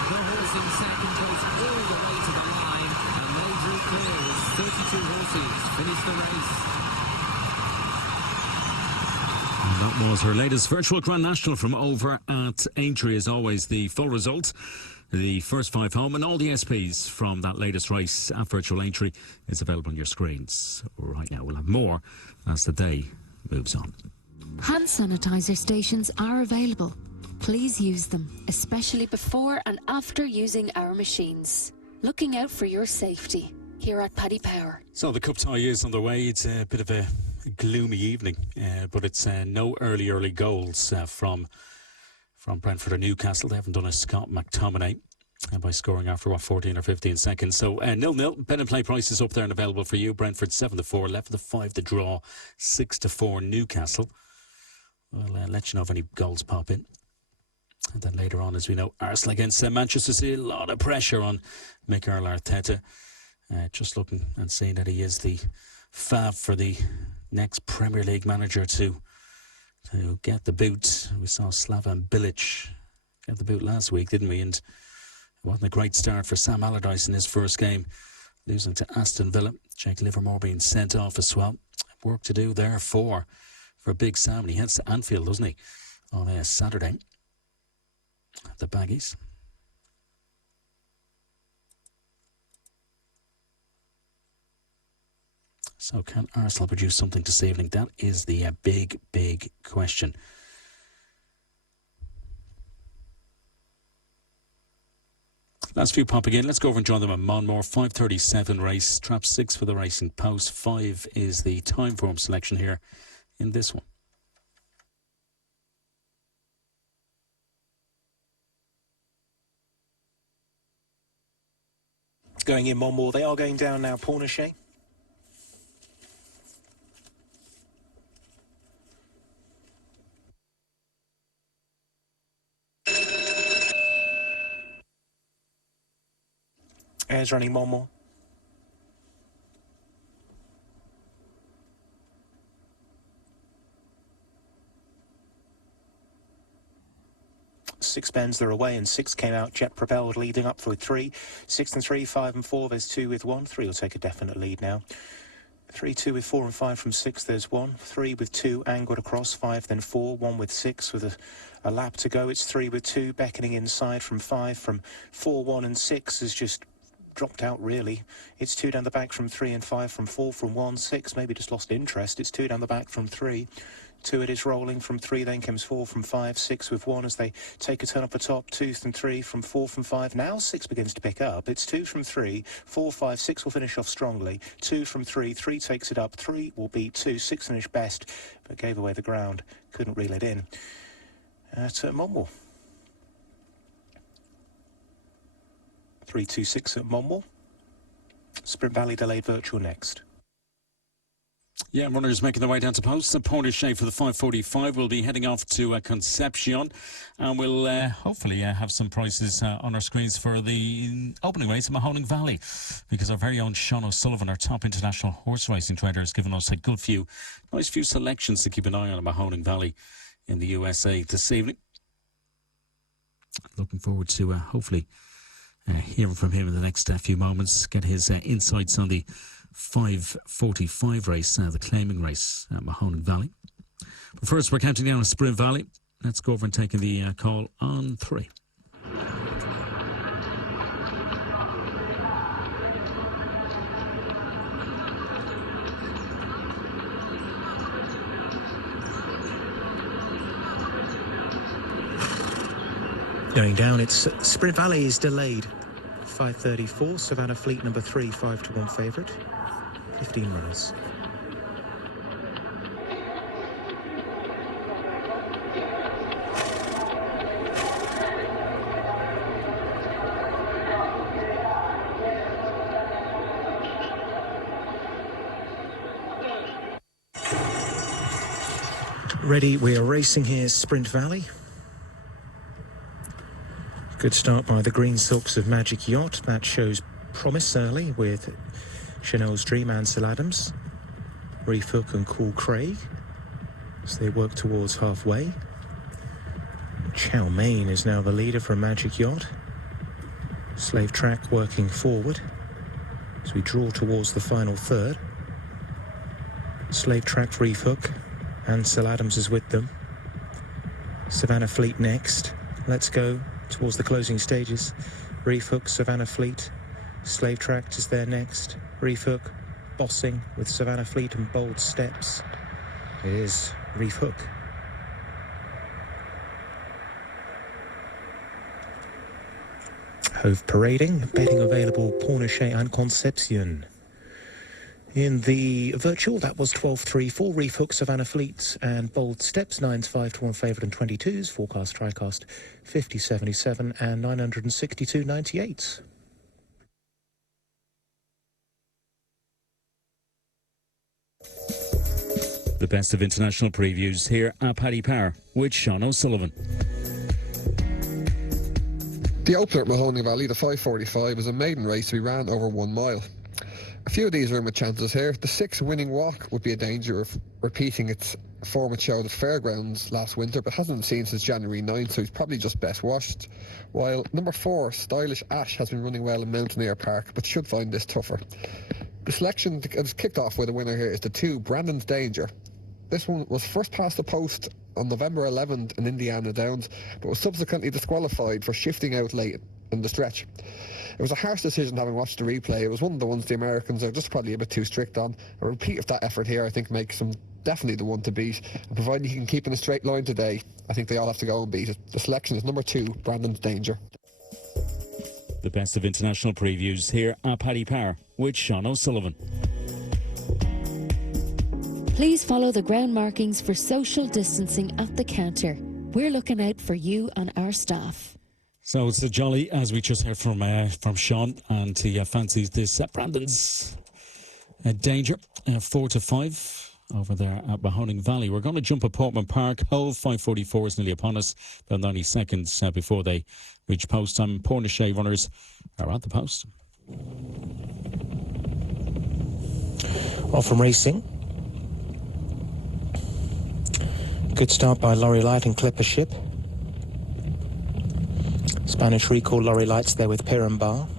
The horse in second goes all the way to the line, and they drew clear as 32 horses finish the race. That was her latest virtual Grand National from over at Aintree. As always, the full result, the first 5 home, and all the SPs from that latest race at virtual Aintree is available on your screens right now. We'll have more as the day moves on. Hand sanitizer stations are available. Please use them, especially before and after using our machines. Looking out for your safety here at Paddy Power. So the cup tie is underway. It's a bit of a gloomy evening, but it's no early goals from Brentford or Newcastle. They haven't done a Scott McTominay by scoring after 14 or 15 seconds. So 0-0. Bet and play prices up there and available for you. Brentford 7-4, left the 5 to draw, 6-4 Newcastle. We'll let you know if any goals pop in. And then later on, as we know, Arsenal against Manchester City. A lot of pressure on Mikel Arteta. Just looking and seeing that he is the fav for the next Premier League manager to get the boot. We saw Slaven Bilic get the boot last week, didn't we? And it wasn't a great start for Sam Allardyce in his first game, losing to Aston Villa. Jake Livermore being sent off as well. Work to do there for Big Sam. And he heads to Anfield, doesn't he, on a Saturday. The Baggies. So can Arsenal produce something this evening? That is the big question. Last few pop again. Let's go over and join them at Monmore. 5:37 race. Trap 6 for the Racing Post. 5 is the time form selection here in this one. Going in Monmore. They are going down now. Pornichet. Airs running Monmore. Six bends they're away and 6 came out jet propelled, leading up for 3. 6 and 3, 5 and 4, there's 2 with 1. 3 will take a definite lead now. 3, 2 with 4 and 5 from 6, there's 1. 3 with 2 angled across, 5 then 4, 1 with 6 with a lap to go. It's 3 with 2 beckoning inside from 5, from 4, 1 and 6 is just dropped out really. It's 2 down the back from 3 and 5 from 4 from 1, 6 maybe just lost interest. It's 2 down the back from 3. 2 it is rolling from 3, then comes 4 from 5, 6 with 1 as they take a turn up the top, 2 and 3 from 4 from 5. Now 6 begins to pick up. It's 2 from 3, 4, 5, 6 will finish off strongly. 2 from 3, 3 takes it up, 3 will beat 2, 6 finished best, but gave away the ground, couldn't reel it in. At Monmore. 3-2-6 at Monmore. Sprint Valley delayed virtual next. Yeah, runners making their way down to post. The Pornichet for the 5:45 will be heading off to Concepcion, and we'll hopefully have some prices on our screens for the opening race at Mahoning Valley, because our very own Sean O'Sullivan, our top international horse racing trader, has given us a good nice few selections to keep an eye on at Mahoning Valley in the USA this evening. Looking forward to hopefully hearing from him in the next few moments, get his insights on the 5:45 race, the claiming race at Mahoning Valley. But first, we're counting down on Sprint Valley. Let's go over and take the call on 3. Going down, it's Sprint Valley is delayed. 5:34, Savannah Fleet number 3, 5-1 favourite. 15 runners. Ready, we are racing here, Sprint Valley. Good start by the Green Silks of Magic Yacht. That shows promise early with Chanel's Dream, Ansel Adams, Reef Hook and Cool Craig as they work towards halfway. Chow Mein is now the leader from Magic Yacht. Slave Track working forward as we draw towards the final third. Slave Track, Reef Hook Ansel Adams is with them. Savannah Fleet next. Let's go towards the closing stages. Reef Hook, Savannah Fleet. Slave Tract is there next. Reef Hook bossing with Savannah Fleet and Bold Steps. It is Reef Hook. Hove parading, betting available Pornichet and Concepcion. In the virtual, that was 12-3 for Reef Hook, Savannah Fleet and Bold Steps, 9s 5-1 favourite and 22s, forecast TriCast 50.77 and 962.98. The best of international previews here at Paddy Power with Sean O'Sullivan. The opener at Mahoney Valley, the 5:45, was a maiden race to be ran over 1 mile. A few of these are in with chances here. The 6 Winning Walk would be a danger of repeating its form it showed at Fairgrounds last winter, but hasn't been seen since January 9th, so he's probably just best washed. While number 4, Stylish Ash, has been running well in Mountaineer Park, but should find this tougher. The selection that was kicked off with a winner here is the 2 Brandon's Danger. This one was first past the post on November 11th in Indiana Downs, but was subsequently disqualified for shifting out late in the stretch. It was a harsh decision having watched the replay. It was one of the ones the Americans are just probably a bit too strict on. A repeat of that effort here, I think, makes him definitely the one to beat. And provided he can keep in a straight line today, I think they all have to go and beat it. The selection is number 2, Brandon's Danger. The best of international previews here at Paddy Power with Sean O'Sullivan. Please follow the ground markings for social distancing at the counter. We're looking out for you and our staff. So it's a jolly, as we just heard from Sean, and he fancies this Brandon's Danger, 4-5 over there at Mahoning Valley. We're going to jump at Portman Park. Hove 5:44 is nearly upon us, about 90 seconds before they reach post time. Pornichet runners are at the post. Off from racing. Good start by Lorry Light and Clipper Ship. Spanish Recall, Lorry Light's there with Pirambar.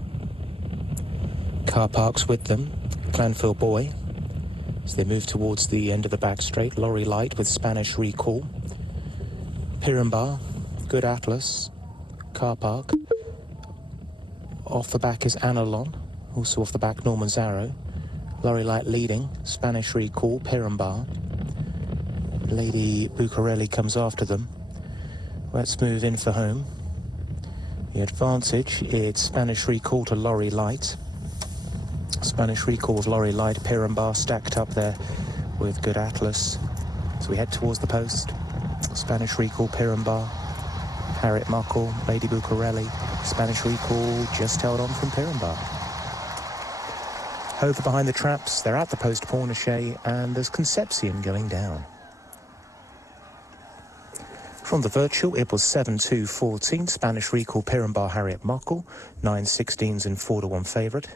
Car Park's with them. Clanfield Boy. As they move towards the end of the back straight, Lorry Light with Spanish Recall. Pirambar, Good Atlas, Car Park. Off the back is Analon, also off the back Norman's Arrow. Lorry Light leading, Spanish Recall, Pirambar. Lady Bucarelli comes after them. Let's move in for home. The advantage, it's Spanish Recall to Lorry Light. Spanish Recall with Lorry Light, Pirambar stacked up there with Good Atlas. So we head towards the post. Spanish Recall, Pirambar, Harriet Muckle, Lady Bucarelli. Spanish Recall just held on from Pirambar. Hove behind the traps, they're at the post Pornichet, and there's Concepcion going down. From the virtual, it was 7-2-14, Spanish Recall, Pirambar, Harriet Muckle, 9/16s and 4-1 favourite.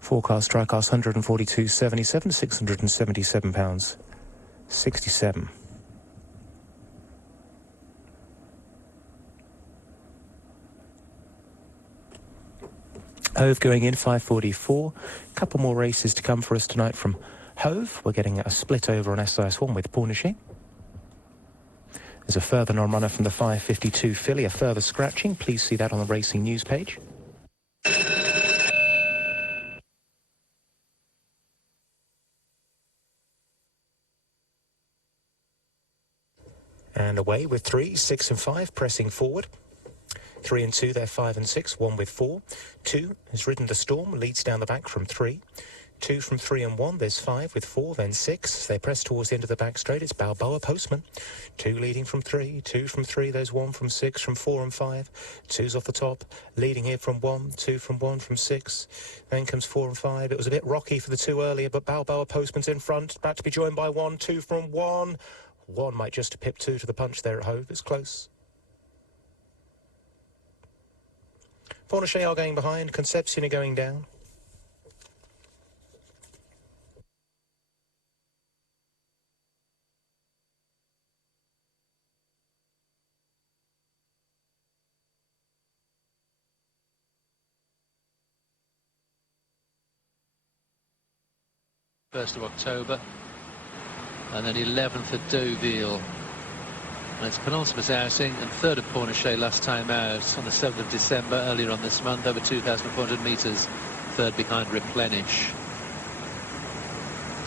Forecast TriCast 142.77, £677.67. Hove going in 5:44. Couple more races to come for us tonight from Hove. We're getting a split over on SIS1 with Pornichet. There's a further non-runner from the 5:52 filly, a further scratching. Please see that on the racing news page. And away with 3, 6 and 5, pressing forward. 3 and 2, they're 5 and 6, 1 with 4. 2 has ridden the storm, leads down the back from 3. 2 from 3 and 1, there's 5 with 4, then 6. They press towards the end of the back straight, it's Balboa Postman. 2 leading from 3, 2 from 3, there's 1 from 6, from 4 and 5. 2's off the top, leading here from 1, 2 from 1, from 6. Then comes 4 and 5. It was a bit rocky for the 2 earlier, but Balboa Postman's in front, about to be joined by 1, 2 from 1. 1 might just pip 2 to the punch there at Hove, it's close. Pornichet are going behind, Concepcion are going down. First of October, and then 11 for Deauville. And it's penultimate outing and third of Pornichet last time out on the 7th of December earlier on this month, over 2,400 metres, third behind Replenish.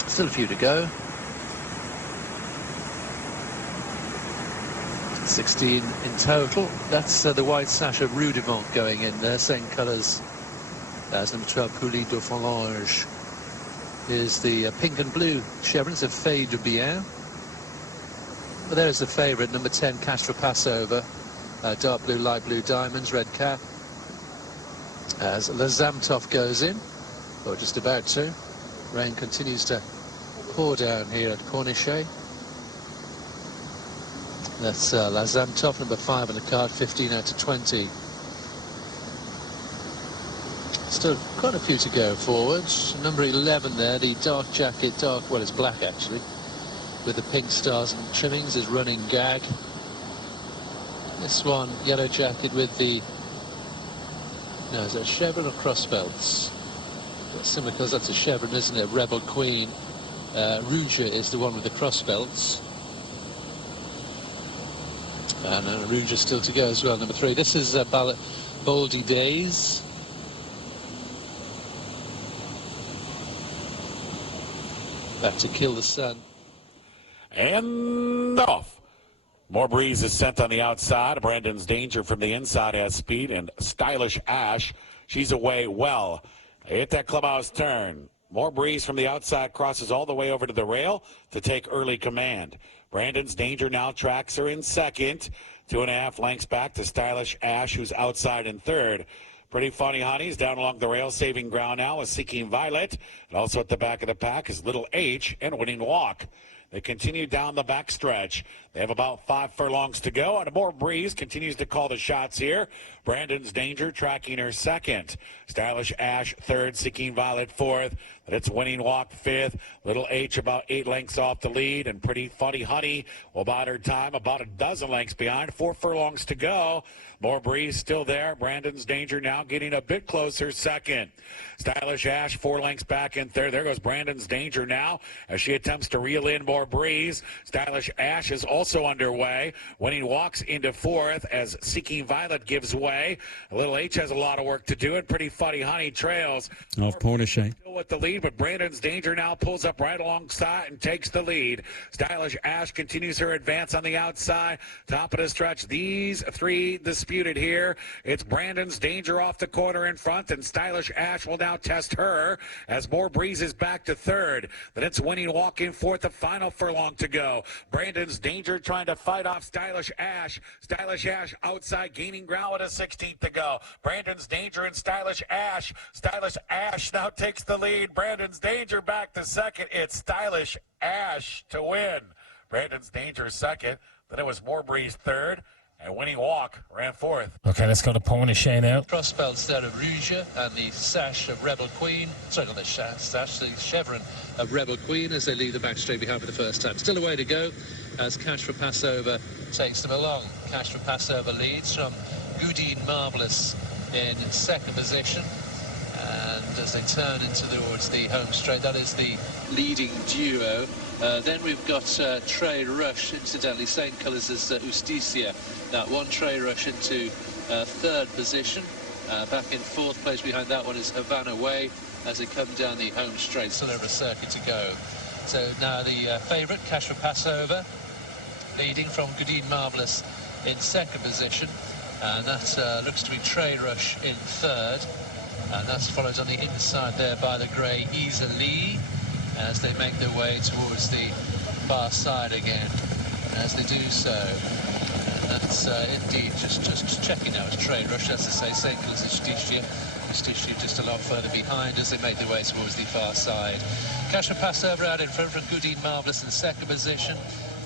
Still a few to go. 16 in total. That's the white sash of Rudimont going in there, same colours as number 12 Pouilly de Folange. Is the pink and blue chevrons of Fay de Bien. Well, there's the favourite, number 10 Cash for Passover, dark blue, light blue diamonds, red cap. As Lazamtov goes in, or just about to. Rain continues to pour down here at Pornichet. That's Lazamtov, number 5 on the card, 15 out of 20. Still quite a few to go forwards. Number 11 there, the dark jacket, well, it's black actually, with the pink stars and trimmings, is Running Gag. This one, yellow jacket with the, no, is that chevron or crossbelts? Similar because that's a chevron, isn't it? Rebel Queen. Rouge is the one with the crossbelts. And Rouge is still to go as well, number 3. This is Baldy Days. Back to Kill the Sun. And off. More breeze is sent on the outside. Brandon's Danger from the inside has speed, and Stylish Ash, she's away well. Hit that clubhouse turn. More breeze from the outside, crosses all the way over to the rail to take early command. Brandon's Danger now tracks her in second. 2.5 lengths back to Stylish Ash, who's outside in third. Pretty Funny Honey's down along the rail, saving ground now with Seeking Violet. And also at the back of the pack is Little H and Winning Walk. They continue down the back stretch. They have about 5 furlongs to go, and more breeze continues to call the shots here. Brandon's Danger tracking her second. Stylish Ash third, Seeking Violet fourth. But it's Winning Walk fifth. Little H about 8 lengths off the lead, and Pretty Funny Honey will bide her time about a dozen lengths behind. 4 furlongs to go. More breeze still there. Brandon's Danger now getting a bit closer second. Stylish Ash 4 lengths back in third. There goes Brandon's Danger now as she attempts to reel in more breeze. Stylish Ash is also underway. Winning Walks into fourth as Seeking Violet gives way. Little H has a lot of work to do, and Pretty Funny Honey trails. Off Pornichet. Still with the lead, but Brandon's Danger now pulls up right alongside and takes the lead. Stylish Ash continues her advance on the outside. Top of the stretch. These 3 disputed here. It's Brandon's Danger off the corner in front, and Stylish Ash will now test her as more breeze is back to third. Then it's Winning Walk in fourth, the final furlong to go. Brandon's Danger trying to fight off Stylish Ash. Stylish Ash outside, gaining ground with a 16th to go. Brandon's Danger and Stylish Ash. Stylish Ash now takes the lead. Brandon's Danger back to second. It's Stylish Ash to win. Brandon's Danger second. Then it was More Breeze third. And Winning Walk ran fourth. Okay, let's go to Pornichet now. Crossbelts there of Rouge and the sash of Rebel Queen. Sorry, not the sash, the chevron of Rebel Queen as they leave the back straight behind for the first time. Still a way to go as Cash for Passover takes them along. Cash for Passover leads from Goudin Marvellous in second position. And as they turn towards the home straight, that is the leading duo. Then we've got Trey Rush, incidentally, same colours as Justicia. That one Trey Rush into third position. Back in fourth place behind that one is Havana Way as they come down the home straight. Still over a circuit to go. So now the favourite, Cash for Passover, leading from Goudin Marvellous in second position. And that looks to be Trey Rush in third. And that's followed on the inside there by the grey Easily as they make their way towards the far side again. As they do so, that's indeed just checking out Trey Rush, as I say, same colours as Justicia. Justicia just a lot further behind as they make their way towards the far side. Cash for Passover out in front from Goudin Marvellous in second position.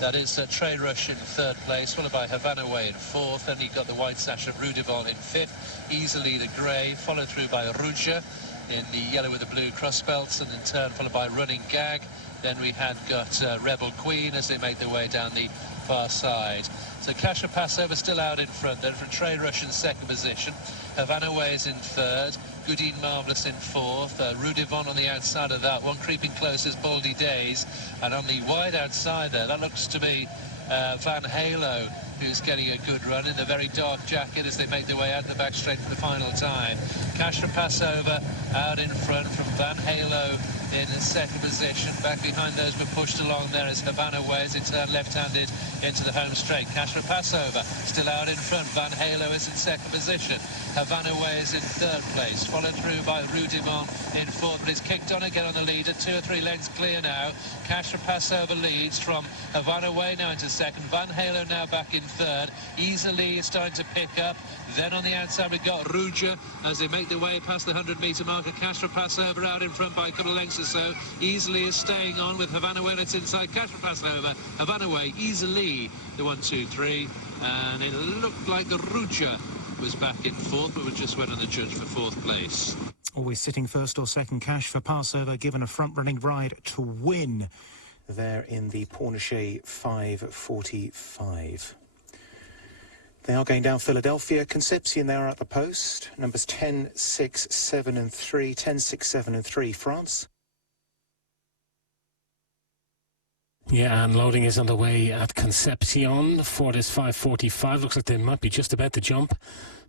That is Trey Rush in third place, followed by Havana Way in fourth. Then you've got the white sash of Rudivant in fifth. Easily the grey, followed through by Rouge in the yellow with the blue crossbelts, and in turn followed by Running Gag. Then we had got Rebel Queen as they make their way down the far side. So Cash for Passover still out in front then from Trey Rush in second position. Havana Way is in third. Goudin Marvellous in fourth. Rudivant on the outside of that one. Creeping close is Baldy Days. and on the wide outside there, that looks to be Van Halo, who's getting a good run in the very dark jacket as they make their way out the back straight for the final time. Cashra Passover out in front from Van Halo in the second position. Back behind those but pushed along there as Havana Ways. It turned left-handed into the home straight. Cashra Passover still out in front. Van Halo is in second position. Havana Ways in third place, followed through by Rudimont in fourth, but he's kicked on again on the leader. 2 or 3 lengths clear now. Cashra Passover leads from Havana Way now into second. Van Halo now back in third. Easily is starting to pick up. Then on the outside we've got Ruja as they make their way past the 100-metre marker. Cashra Passover out in front by a couple of lengths or so. Easily is staying on with Havana Way that's inside. Cashra Passover, Havana Way, easily the 1, 2, 3, and it looked like the Ruja was back in fourth, but we just went on the judge for fourth place. Always sitting first or second. Cash for Passover, given a front-running ride to win. There in the Pornichet 5:45. They are going down Philadelphia. Concepcion, they are at the post. Numbers 10, 6, 7 and 3. 10, 6, 7 and 3, France. Yeah, and loading is underway at Concepcion for this 5:45. Looks like they might be just about to jump.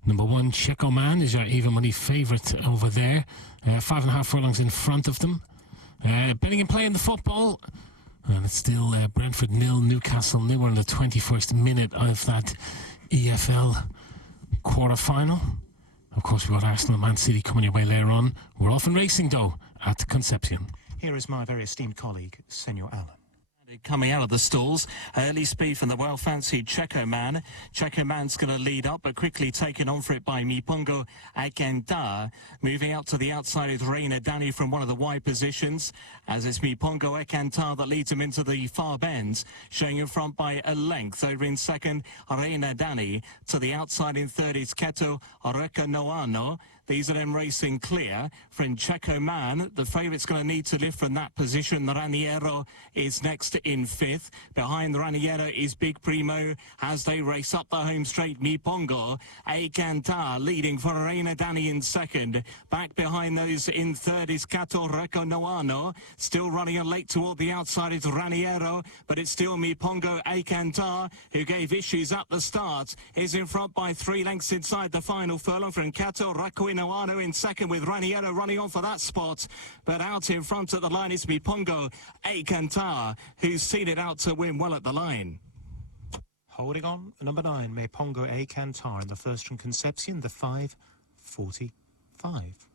Number 1, Checo Man, is your even money favourite over there. 5.5 furlongs in front of them. Bellingham playing the football. And it's still Brentford 0, Newcastle 0. We're in the 21st minute of that EFL quarter-final. Of course, we've got Arsenal and Man City coming your way later on. We're off and racing, though, at Concepcion. Here is my very esteemed colleague, Senor Allen. Coming out of the stalls, early speed from the well-fancied Checo Man. Checo Man's going to lead up, but quickly taken on for it by Mipongo Akenda. Moving out to the outside is Reina Dani from one of the wide positions, as it's Mipongo Akenda that leads him into the far bends, showing in front by a length. Over in second, Reina Dani. To the outside in third is Keto Oreka Noano. These are them racing clear. From Checo Man, the favourite's going to need to lift from that position. Raniero is next in fifth. Behind Raniero is Big Primo as they race up the home straight. Mipongo Akanta leading for Reina Dani in second. Back behind those in third is Kato Reko Noano. Still running a late toward the outside is Raniero, but it's still Mipongo Akanta who gave issues at the start. Is in front by 3 lengths inside the final furlong from Kato Reko Noano in second, with Raniero running on for that spot. But out in front at the line is Mipongo Akanta, who's seen it out to win well at the line. Holding on, number 9, Mipongo Akanta in the first from Concepcion, the 5:45.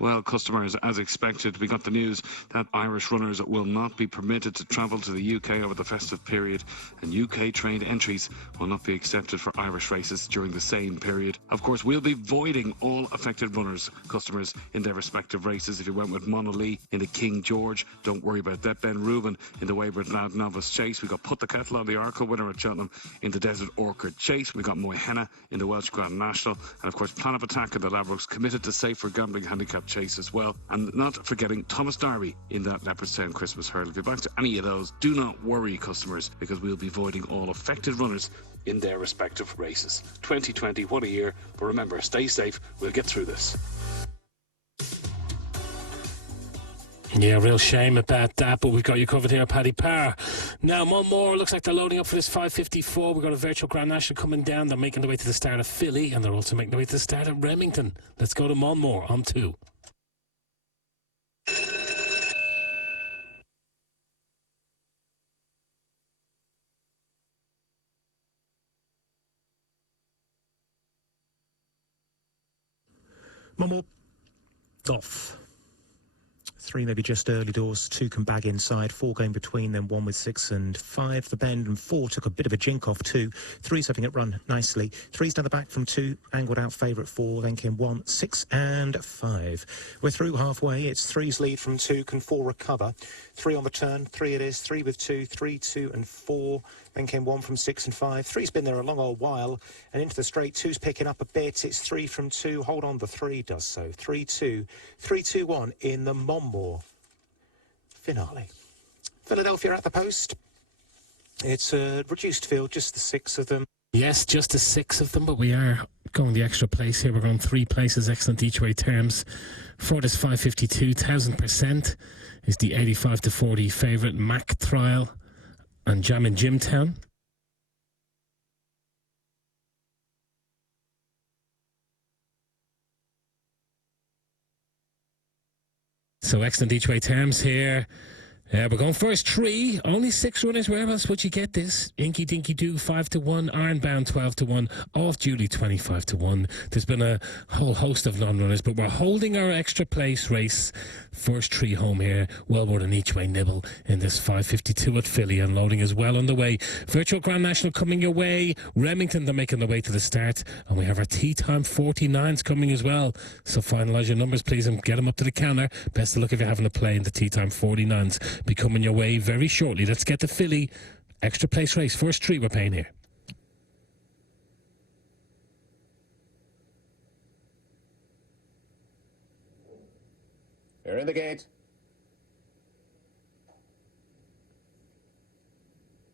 Well, customers, as expected, we got the news that Irish runners will not be permitted to travel to the UK over the festive period, and UK-trained entries will not be accepted for Irish races during the same period. Of course, we'll be voiding all affected runners, customers, in their respective races. If you went with Monolith in the King George, don't worry about that. Ben Rubin in the Wayward Lad Novice Chase. We got Put the Kettle on the Arkle, winner at Cheltenham in the Desert Orchid Chase. We got Moyhenna in the Welsh Grand National, and of course Plan of Attack in the Ladbrokes Committed to Safer Gambling Handicap Chase as well, and not forgetting Thomas Darby in that Leopardstown Christmas Hurdle. If you're back to any of those, do not worry, customers, because we'll be voiding all affected runners in their respective races. 2020, what a year, but remember, stay safe, we'll get through this. Yeah, real shame about that, but we've got you covered here at Paddy Power. Now, one more. Looks like they're loading up for this 5:54. We've got a virtual Grand National coming down. They're making their way to the start of Philly, and they're also making their way to the start of Remington. Let's go to Monmore on 2. Monmore off. 3 maybe just early doors, 2 can bag inside, 4 going between them, 1 with 6 and 5. The bend and 4 took a bit of a jink off 2. 3's having it run nicely. 3's down the back from 2, angled out favourite 4, then came 1, 6 and 5. We're through halfway. It's 3's lead from 2, can 4 recover. 3 on the turn, 3 it is, 3 with 2, 3, 2 and 4. Then came 1 from 6 and 5. 3's been there a long old while, and into the straight. 2's picking up a bit. It's 3 from 2. Hold on, the 3 does so. 3, 2, 3, 2, 1 in the Monmore finale. Philadelphia at the post. It's a reduced field, just the 6 of them. Yes, just the 6 of them, but we are going the extra place here. We're going 3 places, excellent each way terms. For this 552, 1000% is the 85 to 40 favourite Mac Trial and Jam in Jimtown. So excellent each way terms here. We're going first 3, only 6 runners. Where else would you get this? Inky Dinky Doo 5 to 1, Ironbound 12 to 1, Off Duty 25 to 1. There's been a whole host of non-runners, but we're holding our extra place race. First 3 home here, well worth an each way nibble in this 552 at Philly. Unloading is well on the way. Virtual Grand National coming your way. Remington, they're making the way to the start, and we have our tea time 49s coming as well. So finalise your numbers, please, and get them up to the counter. Best of luck if you're having a play in the tea time 49s. Be coming your way very shortly. Let's get the Philly extra place race. First 3 we're paying here. They're in the gate.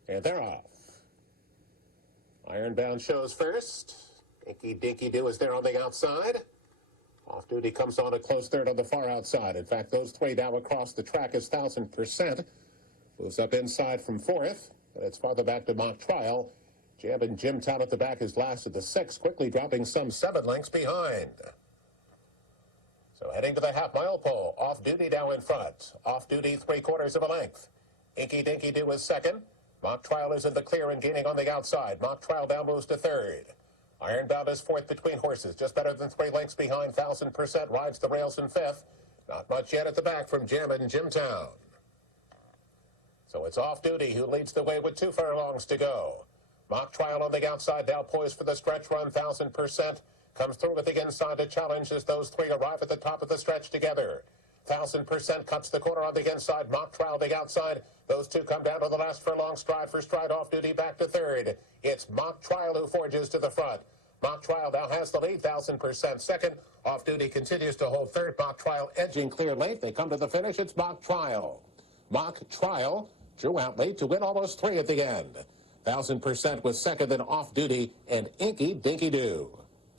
And they're off. Ironbound shows first. Inky Dinky Doo is there on the outside. Off Duty comes on a close third on the far outside. In fact, those 3 now across the track is 1000%. Moves up inside from 4th, but it's farther back to Mock Trial. Jam in Jimtown at the back is last of the 6, quickly dropping some 7 lengths behind. So heading to the half-mile pole. Off Duty now in front. Off Duty 3/4 of a length. Inky Dinky Doo is second. Mock Trial is in the clear and gaining on the outside. Mock Trial now moves to 3rd. Ironbound is 4th between horses, just better than 3 lengths behind. 1000% rides the rails in 5th. Not much yet at the back from Jam in Jimtown. So it's Off Duty who leads the way with 2 furlongs to go. Mock Trial on the outside now poised for the stretch run. 1000% comes through with the inside to challenge as those 3 arrive at the top of the stretch together. 1000% cuts the corner on the inside. Mock Trial the outside. Those 2 come down to the last furlong stride for stride. Off Duty back to 3rd. It's Mock Trial who forges to the front. Mock Trial now has the lead, 1000% second. Off Duty continues to hold 3rd. Mock Trial edging clear late. They come to the finish. It's Mock Trial. Mock Trial drew out late to win almost 3 at the end. 1000% was second, then Off Duty and Inky Dinky Doo.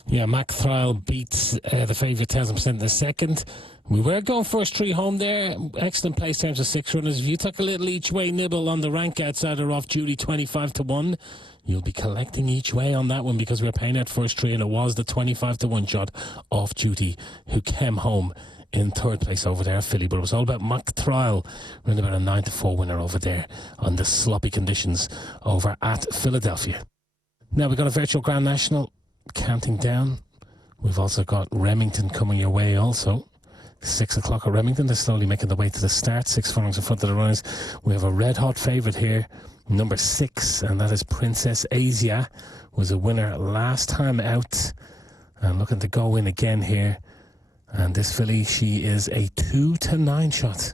Yeah, Mac Trial beats the favourite 1000% in the second. We were going first 3 home there. Excellent place in terms of 6 runners. If you took a little each way nibble on the rank outside or Off Duty 25 to 1, you'll be collecting each way on that one because we're paying out first 3, and it was the 25 to 1 shot Off Duty who came home in 3rd place over there, Philly. But it was all about Mock Trial. We're in about a 9 to 4 winner over there on the sloppy conditions over at Philadelphia. Now we've got a Virtual Grand National counting down. We've also got Remington coming your way also. 6 o'clock at Remington. They're slowly making their way to the start. 6 furlongs in front of the runners. We have a red hot favourite here, number 6, and that is Princess Asia. Was a winner last time out and looking to go in again here. And this filly, she is a 2 to 9 shot.